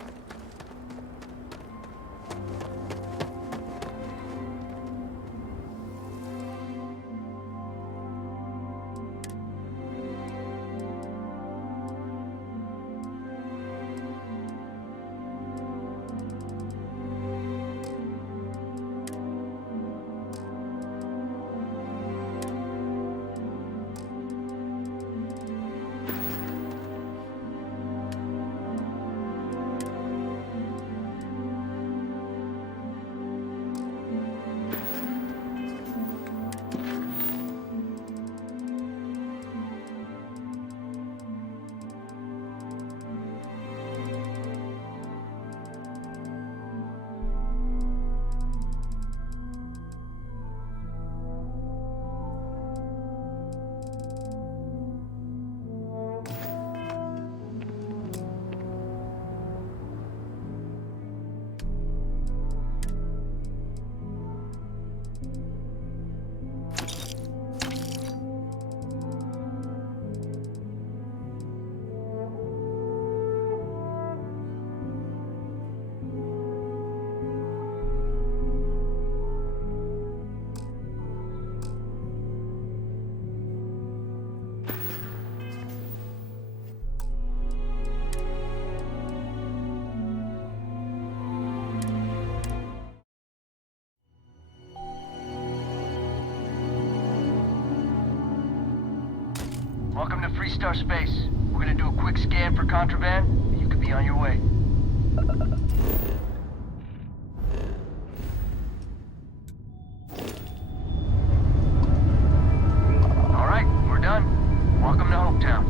Welcome to Freestar Space. We're gonna do a quick scan for contraband, and you could be on your way. All right, we're done. Welcome to Hometown.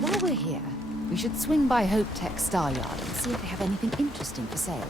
While we're here, we should swing by Hope Tech Star Yard and see if they have anything interesting for sale.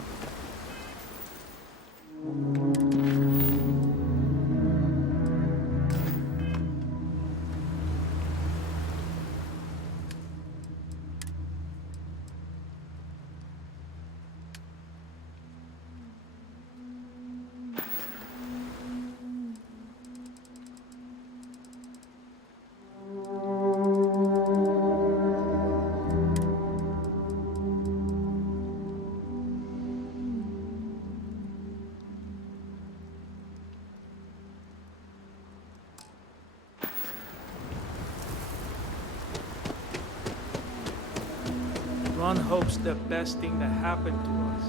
Ron hopes the best thing that happened to us.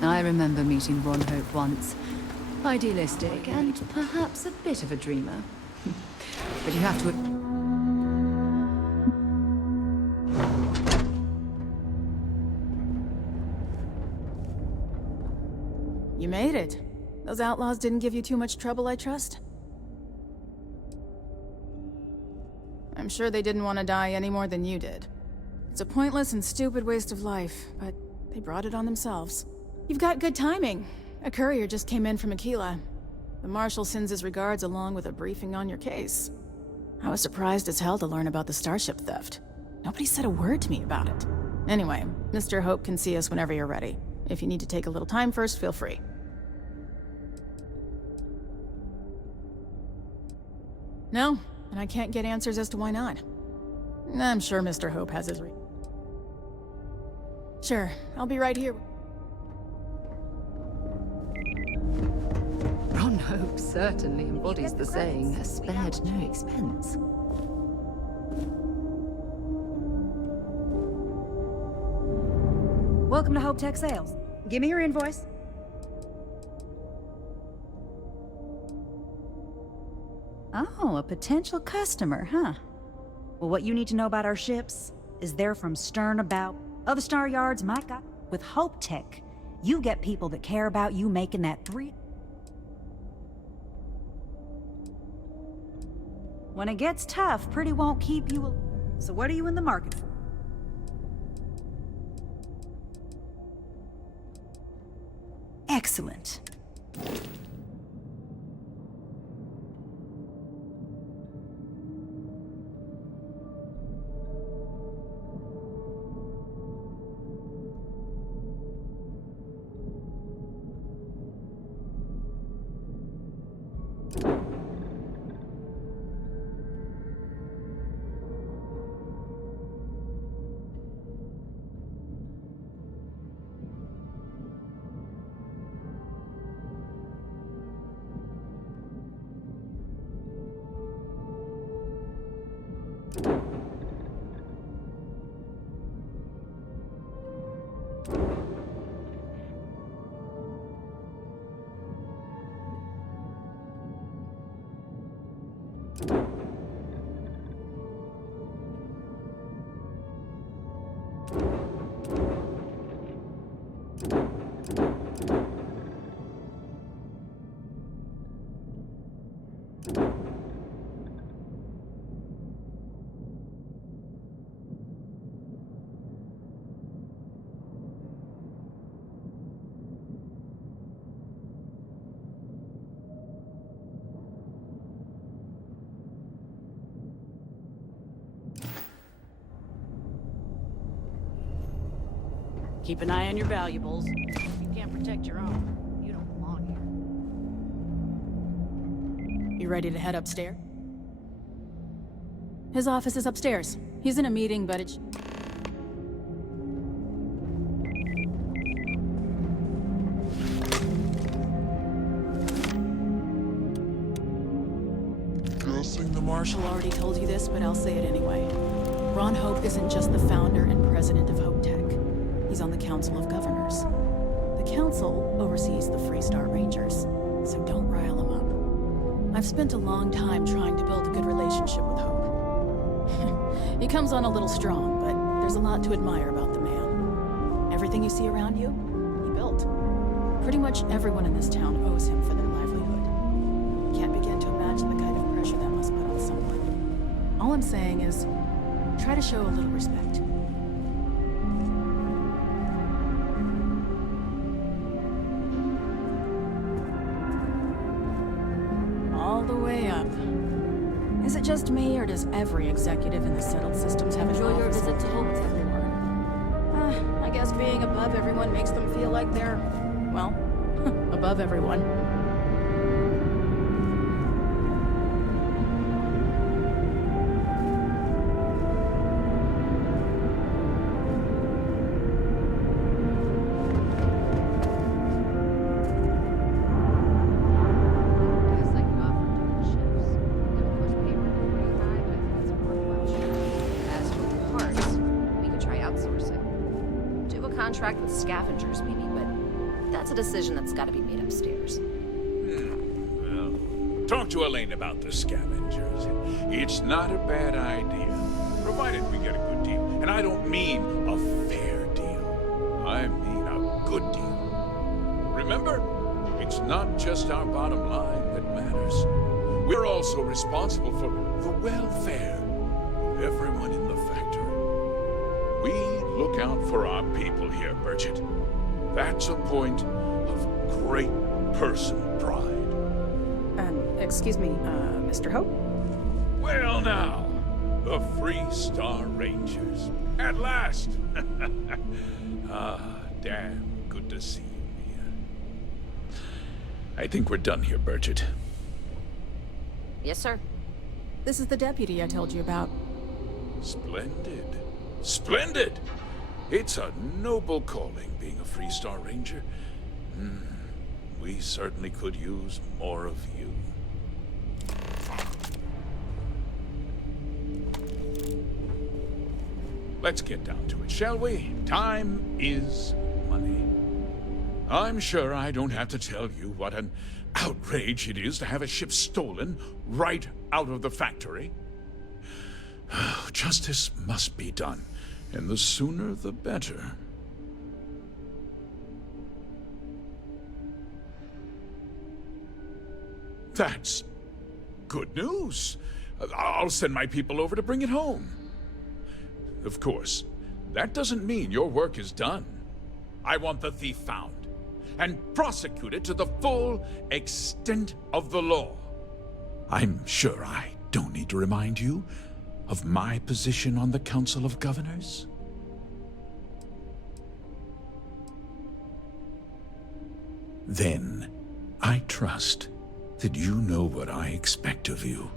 I remember meeting Ron Hope once. Idealistic and perhaps a bit of a dreamer. But you have to... You made it. Those outlaws didn't give you too much trouble, I trust? I'm sure they didn't want to die any more than you did. It's a pointless and stupid waste of life, but they brought it on themselves. You've got good timing. A courier just came in from Aquila. The Marshal sends his regards along with a briefing on your case. I was surprised as hell to learn about the starship theft. Nobody said a word to me about it. Anyway, Mr. Hope can see us whenever you're ready. If you need to take a little time first, feel free. No, and I can't get answers as to why not. I'm sure Mr. Hope has his Sure, I'll be right here. Ron Hope certainly embodies the saying, spared no expense. Welcome to Hope Tech Sales. Give me your invoice. Oh, a potential customer, huh? Well, what you need to know about our ships is they're from stern about. Other Star Yards might got. With Hope Tech, you get people that care about you making that When it gets tough, Pretty won't keep you. So what are you in the market for? Excellent. Keep an eye on your valuables. If you can't protect your own, you don't belong here. You ready to head upstairs? His office is upstairs. He's in a meeting, but it's... Marshall already told you this, but I'll say it anyway. Ron Hope isn't just the founder and president of Hope Tech. He's on the Council of Governors. The Council oversees the Freestar Rangers, so don't rile him up. I've spent a long time trying to build a good relationship with Hope. He comes on a little strong, but there's a lot to admire about the man. Everything you see around you, he built. Pretty much everyone in this town owes him for their livelihood. Can't begin to imagine the kind of pressure that must put on someone. All I'm saying is, try to show a little respect. All the way up. Is it just me, or does every executive in the settled systems have an Enjoy your office? visit to Hope Tech. I guess being above everyone makes them feel like they're, well, above everyone. As for the parts, we could try outsourcing. Do a contract with scavengers, maybe, but that's a decision that's got to be made upstairs. Well, talk to Elaine about the scavengers. It's not a bad idea, provided we get a good deal. And I don't mean a fair deal. I mean a good deal. Remember, it's not just our bottom line that matters. We're also responsible for the welfare of everyone in the factory. We look out for our people here, Bridget. That's a point of great personal pride. Excuse me, Mr. Hope? Well now, the Freestar Rangers. At last! Damn good to see you, Mia. I think we're done here, Bridget. Yes, sir. This is the deputy I told you about. Splendid. Splendid! It's a noble calling, being a Freestar Ranger. We certainly could use more of you. Let's get down to it, shall we? Time is money. I'm sure I don't have to tell you what an outrage it is to have a ship stolen right out of the factory. Justice must be done, and the sooner the better. That's good news. I'll send my people over to bring it home. Of course, that doesn't mean your work is done. I want the thief found and prosecuted to the full extent of the law. I'm sure I don't need to remind you of my position on the Council of Governors. Then, I trust that you know what I expect of you.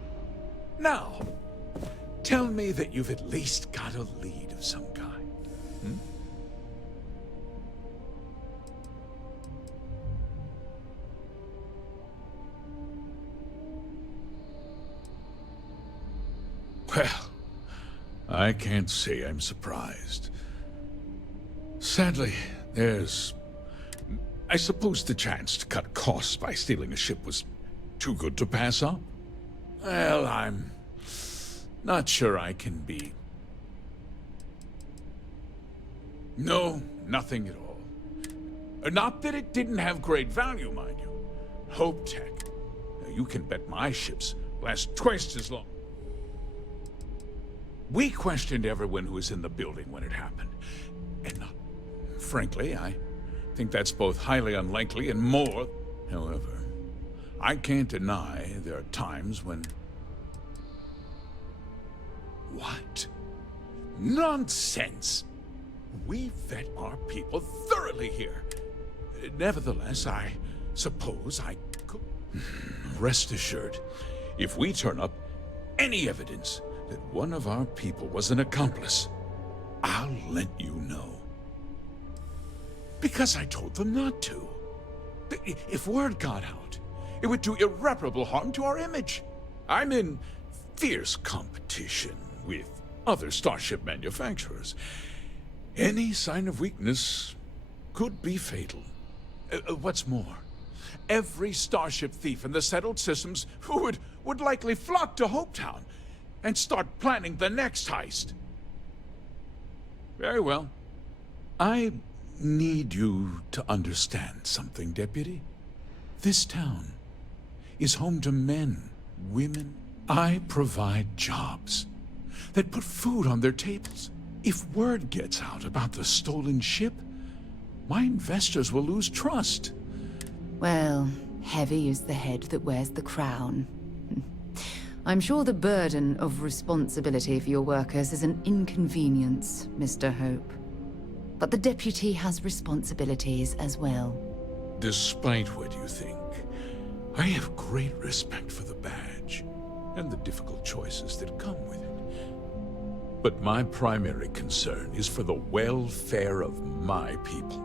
Now, tell me that you've at least got a lead of some kind. Well, I can't say I'm surprised. Sadly, I suppose the chance to cut costs by stealing a ship was too good to pass up. Well, I'm not sure I can be. No, nothing at all. Not that it didn't have great value, mind you. Hope Tech. Now, you can bet my ships last twice as long. We questioned everyone who was in the building when it happened. And frankly, I think that's both highly unlikely and more. However, I can't deny there are times when... What? Nonsense! We vet our people thoroughly here. Nevertheless, I suppose I could... Rest assured, if we turn up any evidence that one of our people was an accomplice, I'll let you know. Because I told them not to. If word got out, it would do irreparable harm to our image. I'm in fierce competition with other starship manufacturers. Any sign of weakness could be fatal. What's more, every starship thief in the settled systems would likely flock to Hopetown and start planning the next heist. Very well. I need you to understand something, Deputy. This town is home to men, women. I provide jobs that put food on their tables. If word gets out about the stolen ship, my investors will lose trust. Well, heavy is the head that wears the crown. I'm sure the burden of responsibility for your workers is an inconvenience, Mr. Hope. But the deputy has responsibilities as well. Despite what you think, I have great respect for the badge and the difficult choices that come with it. But my primary concern is for the welfare of my people.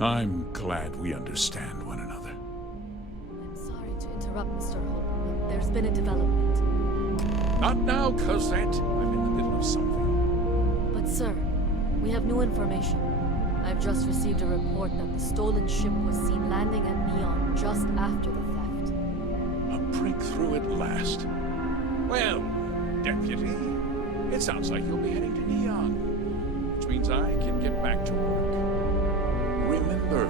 I'm glad we understand one another. I'm sorry to interrupt, Mr. Hope, but there's been a development. Not now, Cosette. I'm in the middle of something. But sir, we have new information. I've just received a report that the stolen ship was seen landing at Neon just after the theft. A breakthrough at last. Well, Deputy, it sounds like you'll be heading to Neon, which means I can get back to work. Remember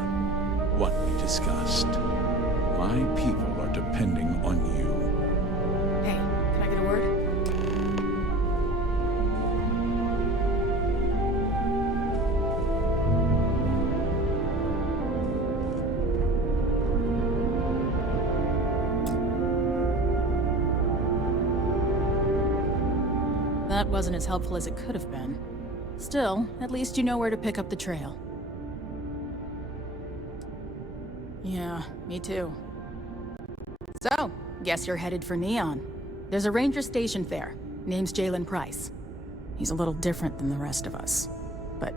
what we discussed. My people are depending on you. Hey, can I get a word? That wasn't as helpful as it could have been. Still, at least you know where to pick up the trail. Yeah, me too. So, guess you're headed for Neon. There's a ranger stationed there. Name's Jalen Price. He's a little different than the rest of us. But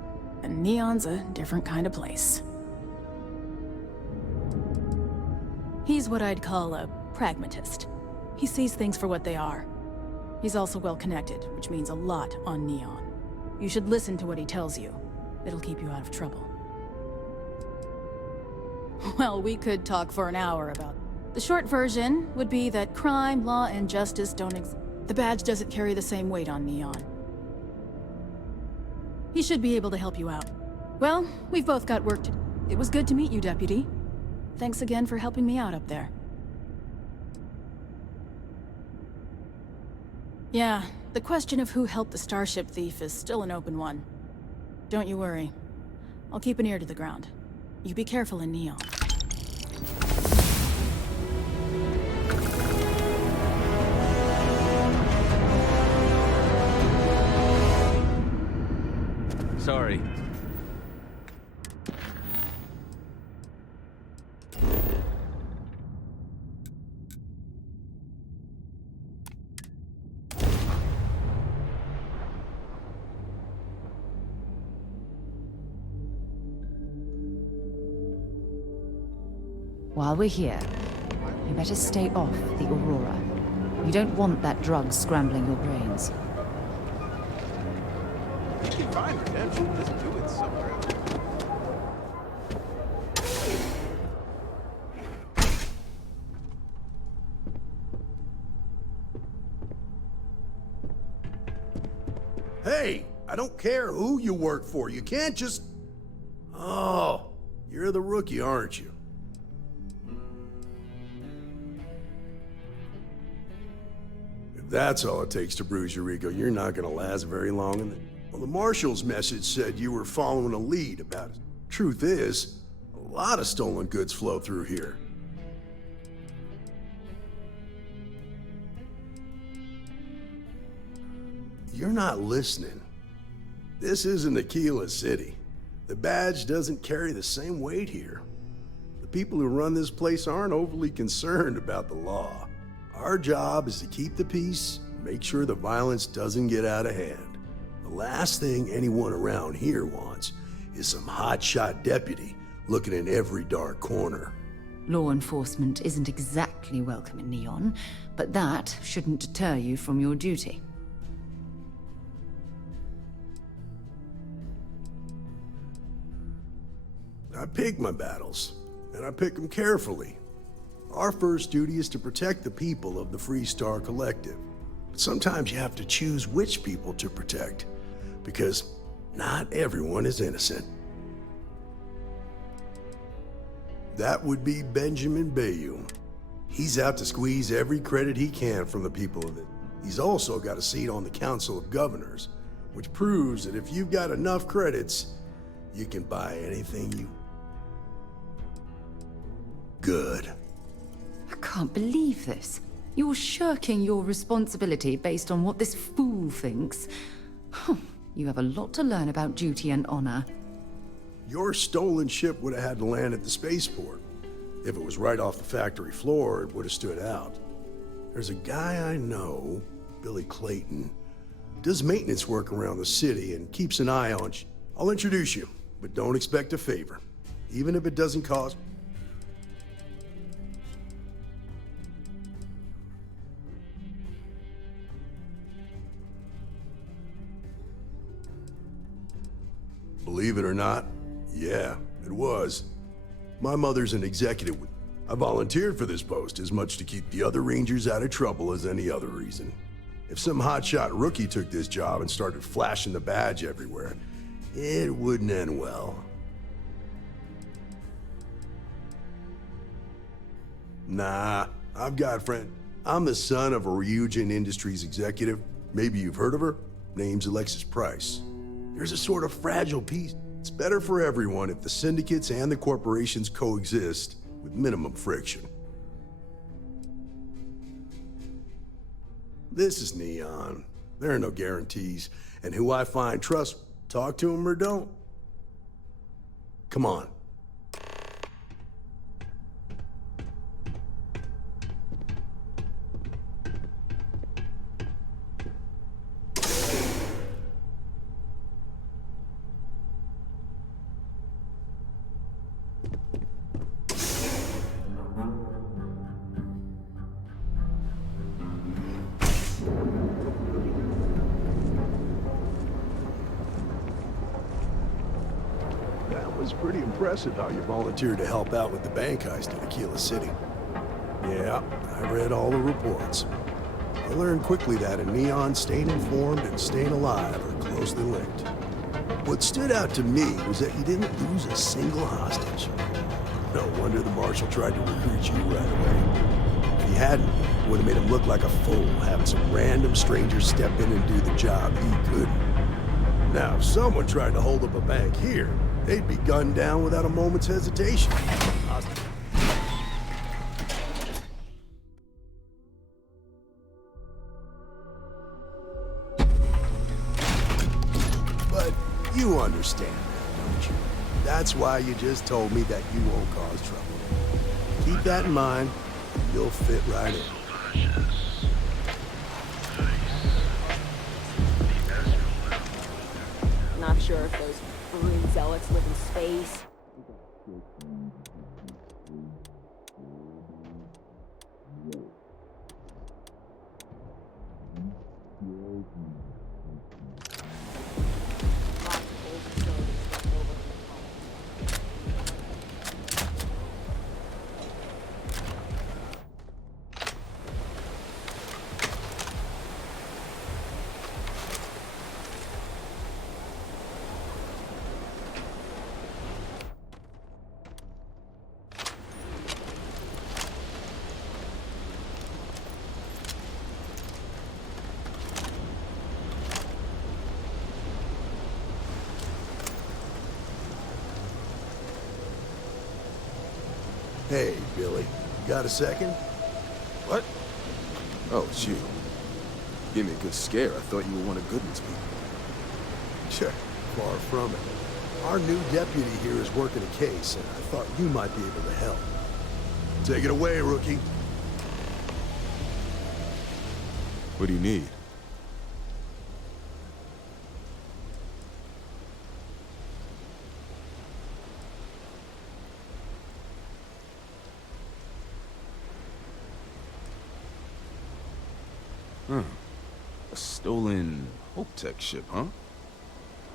Neon's a different kind of place. He's what I'd call a pragmatist. He sees things for what they are. He's also well connected, which means a lot on Neon. You should listen to what he tells you. It'll keep you out of trouble. Well, we could talk for an hour about it. The short version would be that crime, law, and justice don't exist. The badge doesn't carry the same weight on Neon. He should be able to help you out. Well, we've both got work to do. It was good to meet you, Deputy. Thanks again for helping me out up there. Yeah, the question of who helped the starship thief is still an open one. Don't you worry. I'll keep an ear to the ground. You be careful in Neon. Sorry. While we're here, you better stay off the Aurora. You don't want that drug scrambling your brains. You can find redemption, just do it somewhere else. Hey, I don't care who you work for. You can't just... Oh, you're the rookie, aren't you? If that's all it takes to bruise your ego, you're not gonna last very long in the... Well, the Marshal's message said you were following a lead about it. Truth is, a lot of stolen goods flow through here. You're not listening. This isn't Aquila City. The badge doesn't carry the same weight here. The people who run this place aren't overly concerned about the law. Our job is to keep the peace, make sure the violence doesn't get out of hand. The last thing anyone around here wants is some hotshot deputy looking in every dark corner. Law enforcement isn't exactly welcome in Neon, but that shouldn't deter you from your duty. I pick my battles, and I pick them carefully. Our first duty is to protect the people of the Freestar Collective. But sometimes you have to choose which people to protect, because not everyone is innocent. That would be Benjamin Bayou. He's out to squeeze every credit he can from the people of it. He's also got a seat on the Council of Governors, which proves that if you've got enough credits, you can buy anything you... Good. I can't believe this. You're shirking your responsibility based on what this fool thinks. You have a lot to learn about duty and honor. Your stolen ship would have had to land at the spaceport. If it was right off the factory floor, it would have stood out. There's a guy I know, Billy Clayton, does maintenance work around the city and keeps an eye on you. I'll introduce you, but don't expect a favor, even if it doesn't cost... Believe it or not, yeah, it was. My mother's an executive. I volunteered for this post as much to keep the other Rangers out of trouble as any other reason. If some hotshot rookie took this job and started flashing the badge everywhere, it wouldn't end well. Nah, I've got a friend. I'm the son of a Ryujin Industries executive. Maybe you've heard of her. Name's Alexis Price. There's a sort of fragile piece. It's better for everyone if the syndicates and the corporations coexist with minimum friction. This is Neon. There are no guarantees, and who I find trust, talk to them or don't. Come on. It's pretty impressive how you volunteered to help out with the bank heist in Aquila City. Yeah, I read all the reports. I learned quickly that in Neon, staying informed and staying alive are closely linked. What stood out to me was that you didn't lose a single hostage. No wonder the Marshal tried to recruit you right away. If he hadn't, it would have made him look like a fool, having some random stranger step in and do the job he couldn't. Now, if someone tried to hold up a bank here, they'd be gunned down without a moment's hesitation. But you understand that, don't you? That's why you just told me that you won't cause trouble. Keep that in mind, you'll fit right in. Not sure if those Marine zealots live in space. Hey, Billy, got a second? What? Oh, it's you. Give me a good scare. I thought you were one of Goodman's people. Sure, far from it. Our new deputy here is working a case, and I thought you might be able to help. Take it away, rookie. What do you need? A stolen Hope-Tech ship, huh?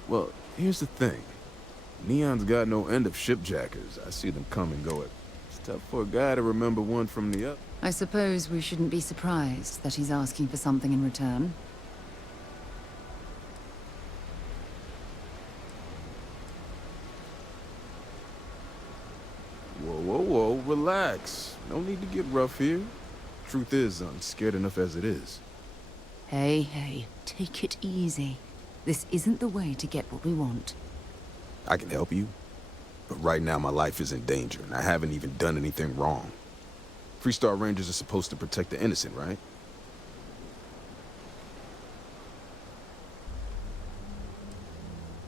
Well, here's the thing. Neon's got no end of shipjackers. I see them come and go. It's tough for a guy to remember one from the other. I suppose we shouldn't be surprised that he's asking for something in return. Whoa, relax. No need to get rough here. Truth is, I'm scared enough as it is. Hey, take it easy. This isn't the way to get what we want. I can help you, but right now my life is in danger, and I haven't even done anything wrong. Freestar Rangers are supposed to protect the innocent, right?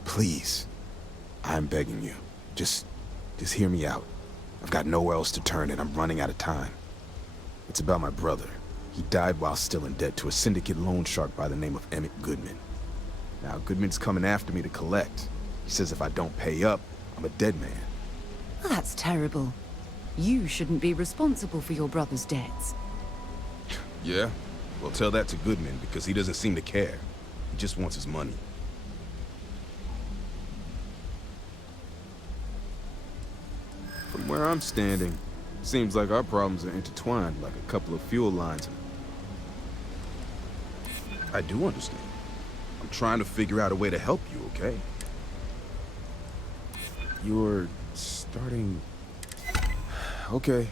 Please, I'm begging you. Just hear me out. I've got nowhere else to turn, and I'm running out of time. It's about my brother. He died while still in debt to a syndicate loan shark by the name of Emmett Goodman. Now, Goodman's coming after me to collect. He says if I don't pay up, I'm a dead man. Well, that's terrible. You shouldn't be responsible for your brother's debts. Yeah? Well, tell that to Goodman, because he doesn't seem to care. He just wants his money. From where I'm standing, seems like our problems are intertwined like a couple of fuel lines. I do understand. I'm trying to figure out a way to help you, okay? You're starting... Okay.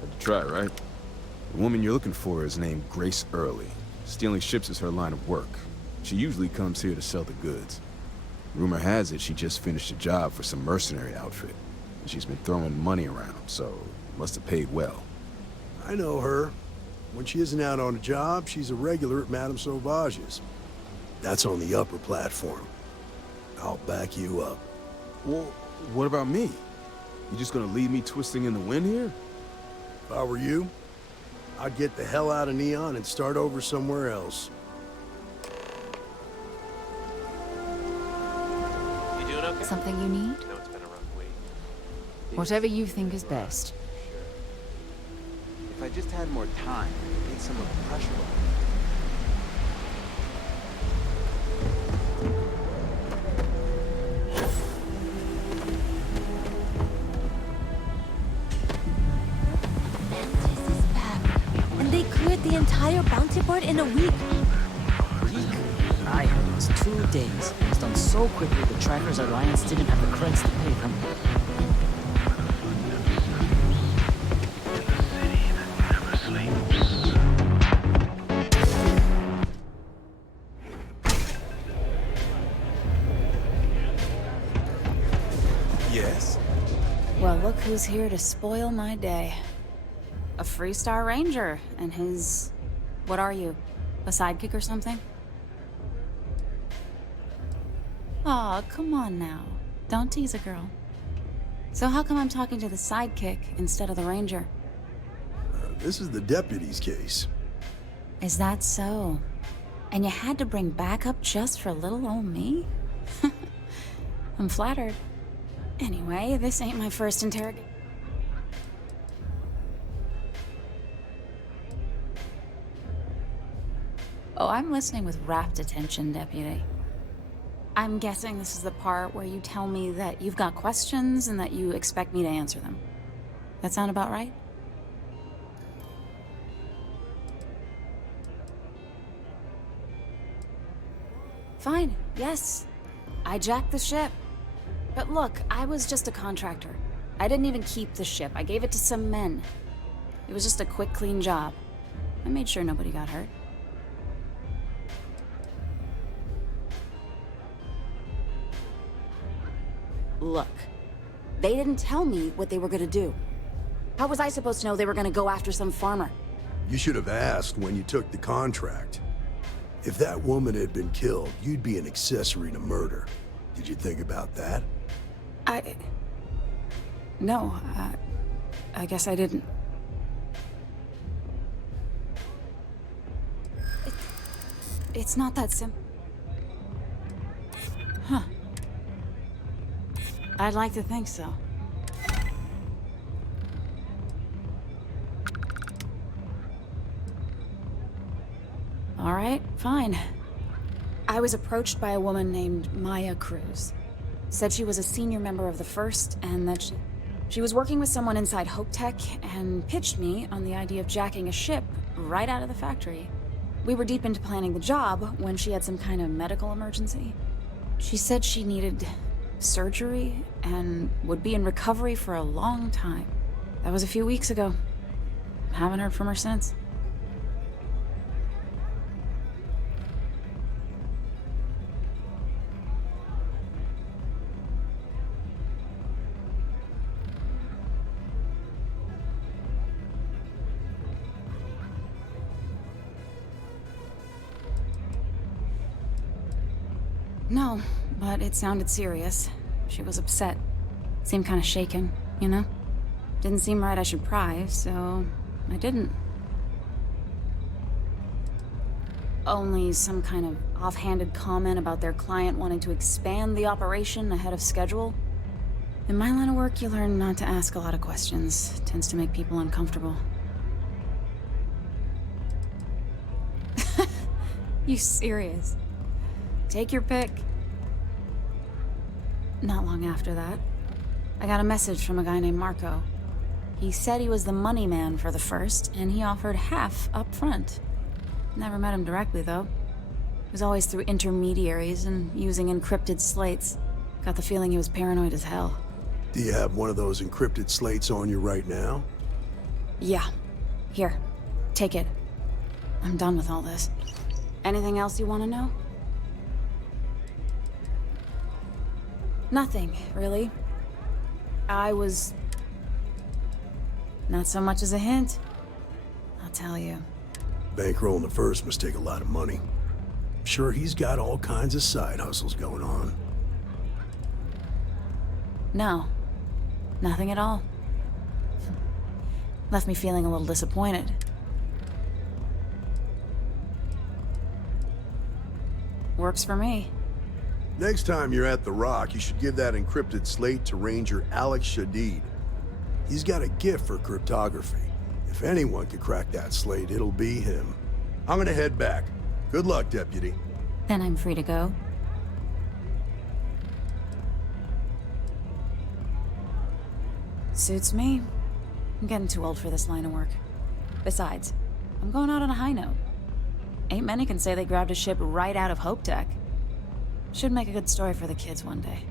Had to try, right? The woman you're looking for is named Grace Early. Stealing ships is her line of work. She usually comes here to sell the goods. Rumor has it she just finished a job for some mercenary outfit. And she's been throwing money around, so must have paid well. I know her. When she isn't out on a job, she's a regular at Madame Sauvage's. That's on the upper platform. I'll back you up. Well, what about me? You just gonna leave me twisting in the wind here? If I were you, I'd get the hell out of Neon and start over somewhere else. You doing okay? Something you need? I know it's been a rough week. Whatever you think is best. If I just had more time, I'd take some of the pressure off. And they cleared the entire bounty board in a week. I heard it was 2 days. It's done so quickly the Trackers Alliance didn't have the credits to pay them. Yes? Well, look who's here to spoil my day. A Freestar Ranger and his... What are you? A sidekick or something? Aw, come on now. Don't tease a girl. So how come I'm talking to the sidekick instead of the Ranger? This is the deputy's case. Is that so? And you had to bring backup just for little old me? I'm flattered. Anyway, this ain't my first interrogation. Oh, I'm listening with rapt attention, Deputy. I'm guessing this is the part where you tell me that you've got questions and that you expect me to answer them. That sound about right? Fine, yes. I jacked the ship. But look, I was just a contractor. I didn't even keep the ship. I gave it to some men. It was just a quick, clean job. I made sure nobody got hurt. Look, they didn't tell me what they were gonna do. How was I supposed to know they were gonna go after some farmer? You should have asked when you took the contract. If that woman had been killed, you'd be an accessory to murder. Did you think about that? No, I guess I didn't. It's not that simple. Huh. I'd like to think so. All right, fine. I was approached by a woman named Maya Cruz. Said she was a senior member of the First and that she was working with someone inside Hope Tech and pitched me on the idea of jacking a ship right out of the factory. We were deep into planning the job when she had some kind of medical emergency. She said she needed surgery and would be in recovery for a long time. That was a few weeks ago. Haven't heard from her since. No, but it sounded serious. She was upset. Seemed kind of shaken, you know? Didn't seem right I should pry, so I didn't. Only some kind of offhanded comment about their client wanting to expand the operation ahead of schedule. In my line of work, you learn not to ask a lot of questions. It tends to make people uncomfortable. You serious? Take your pick. Not long after that, I got a message from a guy named Marco. He said he was the money man for the First, and he offered half up front. Never met him directly, though. It was always through intermediaries and using encrypted slates. Got the feeling he was paranoid as hell. Do you have one of those encrypted slates on you right now? Yeah. Here. Take it. I'm done with all this. Anything else you want to know? Nothing, really. I was... not so much as a hint. I'll tell you. Bankrolling the First must take a lot of money. I'm sure he's got all kinds of side hustles going on. No. Nothing at all. Left me feeling a little disappointed. Works for me. Next time you're at the Rock, you should give that encrypted slate to Ranger Alex Shadid. He's got a gift for cryptography. If anyone could crack that slate, it'll be him. I'm gonna head back. Good luck, Deputy. Then I'm free to go. Suits me. I'm getting too old for this line of work. Besides, I'm going out on a high note. Ain't many can say they grabbed a ship right out of Hope Tech. Should make a good story for the kids one day.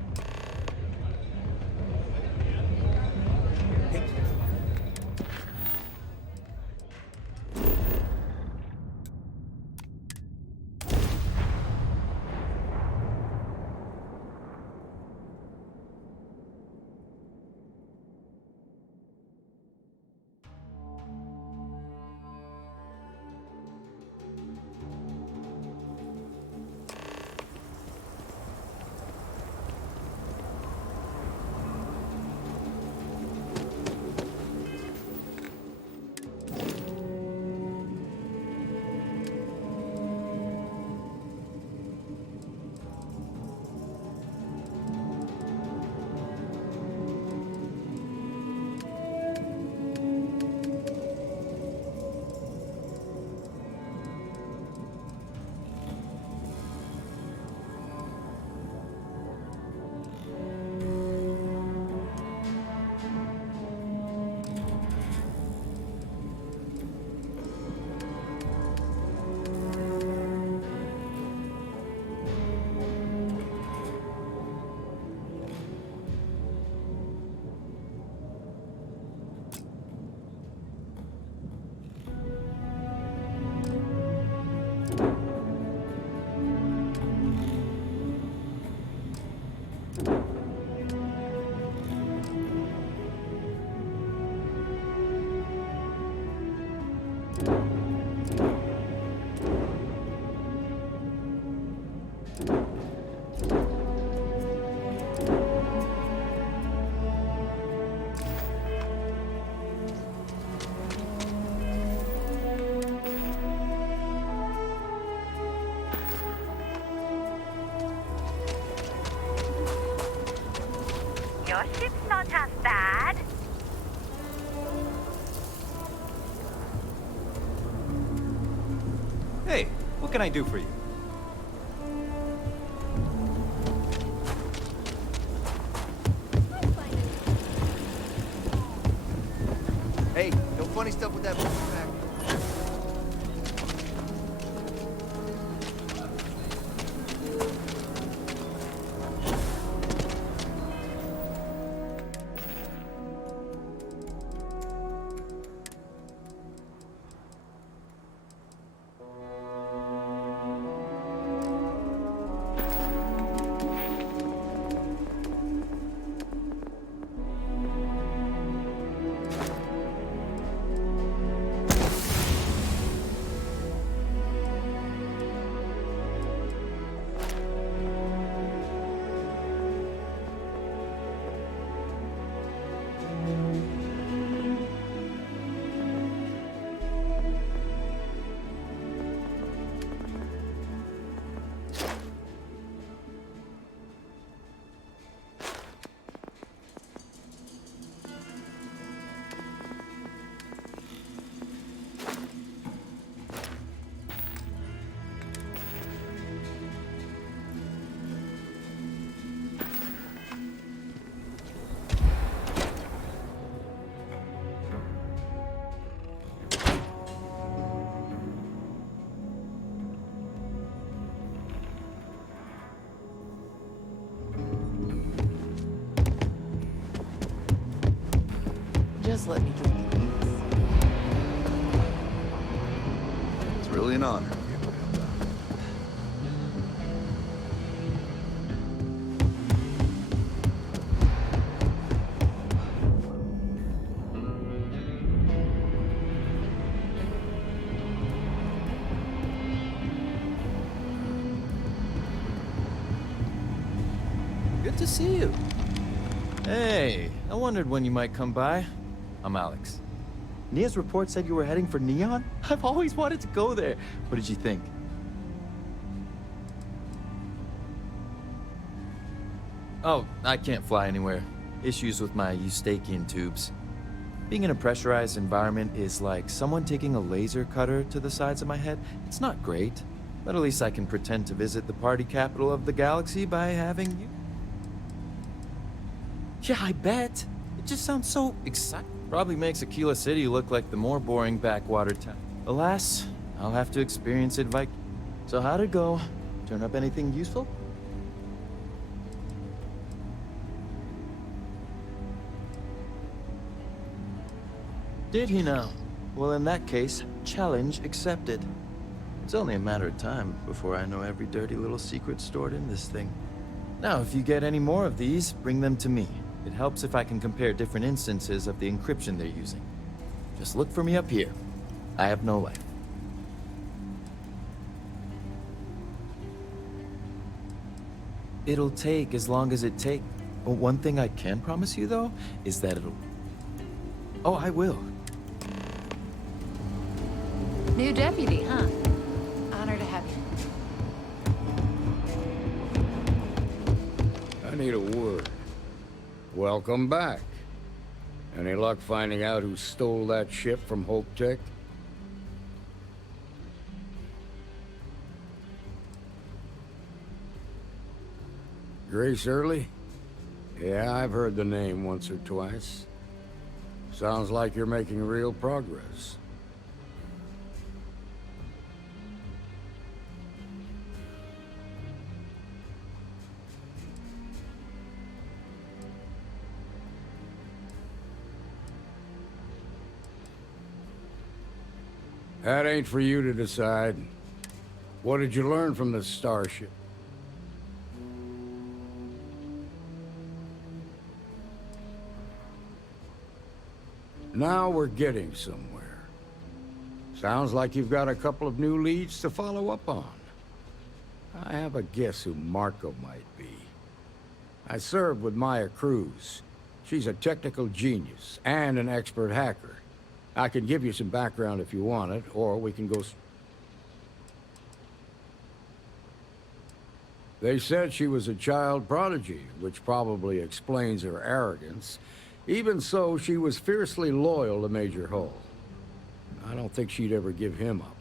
Your ship's not half bad. Hey, What can I do for you? Hey, no funny stuff with that back. Just let me get these. It's really an honor. Good to see you. Hey, I wondered when you might come by. I'm Alex. Nia's report said you were heading for Neon? I've always wanted to go there. What did you think? Oh, I can't fly anywhere. Issues with my Eustachian tubes. Being in a pressurized environment is like someone taking a laser cutter to the sides of my head. It's not great, but at least I can pretend to visit the party capital of the galaxy by having you. Yeah, I bet. It just sounds so exciting. Probably makes Aquila City look like the more boring backwater town. Alas, I'll have to experience it So how'd it go? Turn up anything useful? Did he now? Well, in that case, challenge accepted. It's only a matter of time before I know every dirty little secret stored in this thing. Now, if you get any more of these, bring them to me. It helps if I can compare different instances of the encryption they're using. Just look for me up here. I have no life. It'll take as long as it takes. But one thing I can promise you, though, is that it'll... Oh, I will. New deputy, huh? Honor to have you. I need a word. Welcome back. Any luck finding out who stole that ship from Hope Tech? Grace Early? Yeah, I've heard the name once or twice. Sounds like you're making real progress. That ain't for you to decide. What did you learn from the starship? Now we're getting somewhere. Sounds like you've got a couple of new leads to follow up on. I have a guess who Marco might be. I served with Maya Cruz. She's a technical genius and an expert hacker. I can give you some background if you want it, or we can go... They said she was a child prodigy, which probably explains her arrogance. Even so, she was fiercely loyal to Major Hull. I don't think she'd ever give him up.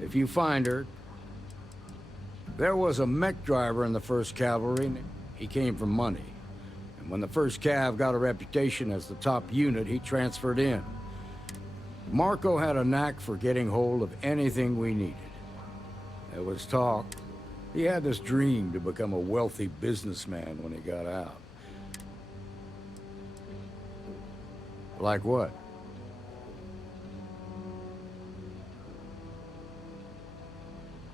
If you find her, There was a mech driver in the 1st Cavalry. He came from money. And when the 1st Cav got a reputation as the top unit, he transferred in. Marco had a knack for getting hold of anything we needed. There was talk. He had this dream to become a wealthy businessman when he got out. Like what?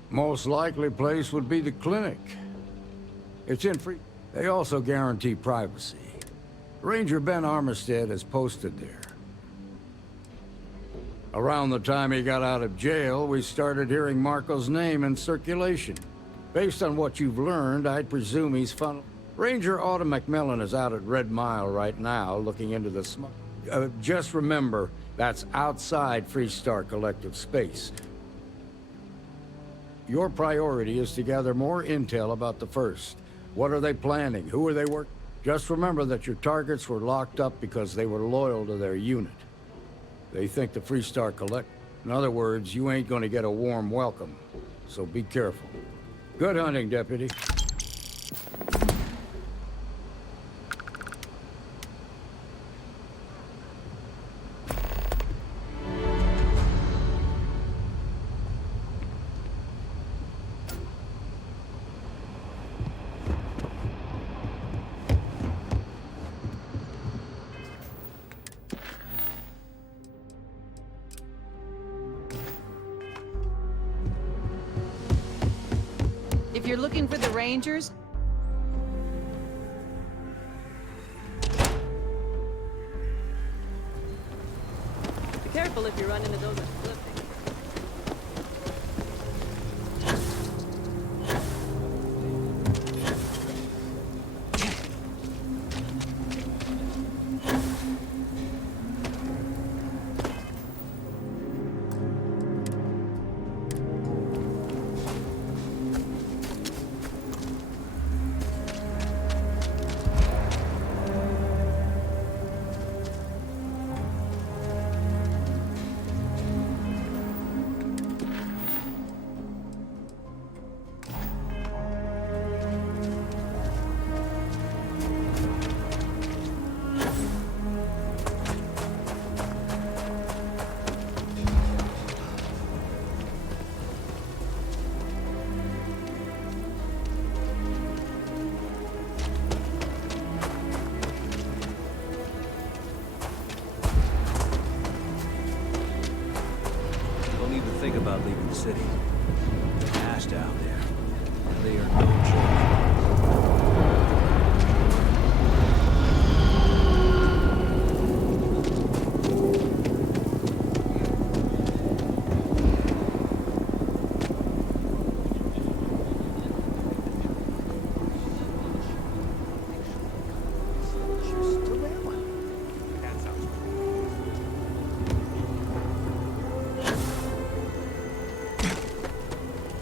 Most likely place would be the clinic. It's in free. They also guarantee privacy. Ranger Ben Armistead is posted there. Around the time he got out of jail, we started hearing Marco's name in circulation. Based on what you've learned, I'd presume he's Ranger Autumn McMillan is out at Red Mile right now, looking into the smoke. Just remember, that's outside Freestar Collective space. Your priority is to gather more intel about the 1st. What are they planning? Who are they working? Just remember that your targets were locked up because they were loyal to their unit. They think the Freestar Collect. In other words, you ain't gonna get a warm welcome. So be careful. Good hunting, Deputy. If you're looking for the Rangers, be careful if you run into those at flipping. Think about leaving the city. They're hashed out there. And they are no joke.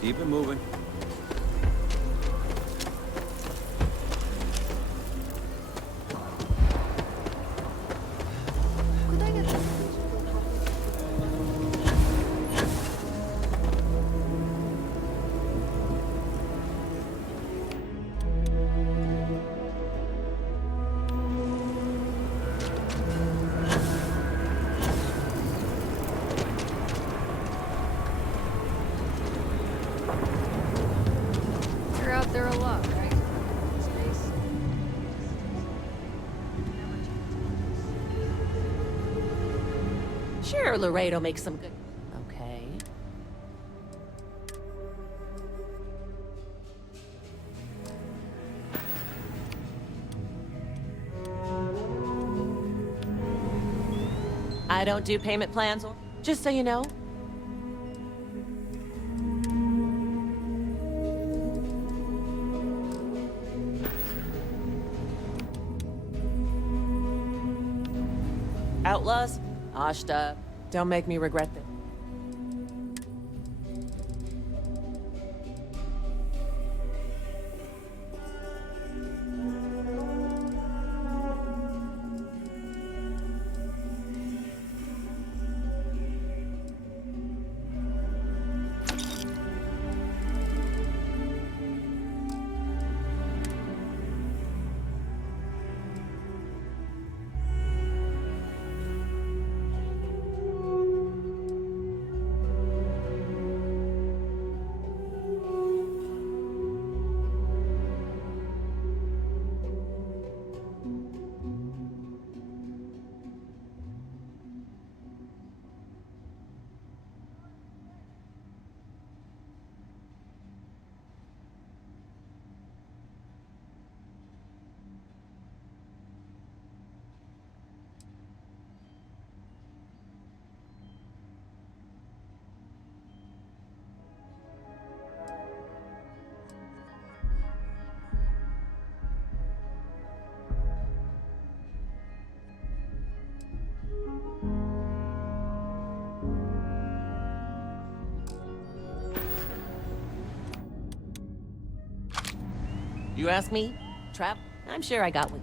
Keep it moving. There a lot, right? Space. Sure, Laredo makes some good... Okay. I don't do payment plans or... Just so you know. Outlaws? Ashta. Don't make me regret this. You ask me? Trap? I'm sure I got what.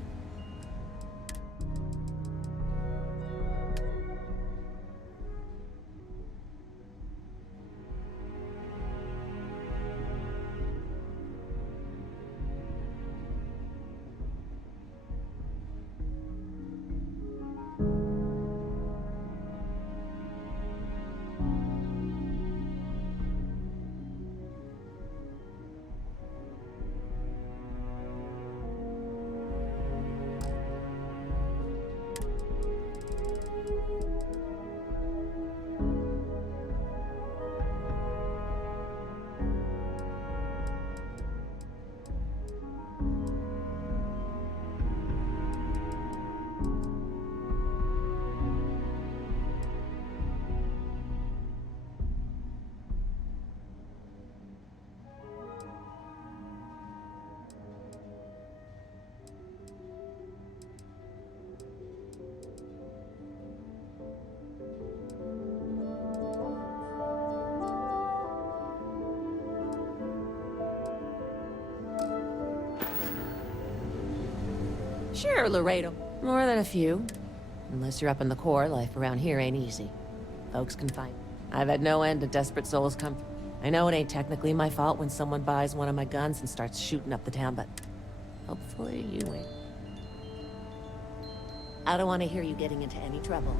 Sure, Laredo. More than a few. Unless you're up in the core, life around here ain't easy. Folks can find. I've had no end of desperate souls come. I know it ain't technically my fault when someone buys one of my guns and starts shooting up the town, but hopefully you ain't. I don't want to hear you getting into any trouble.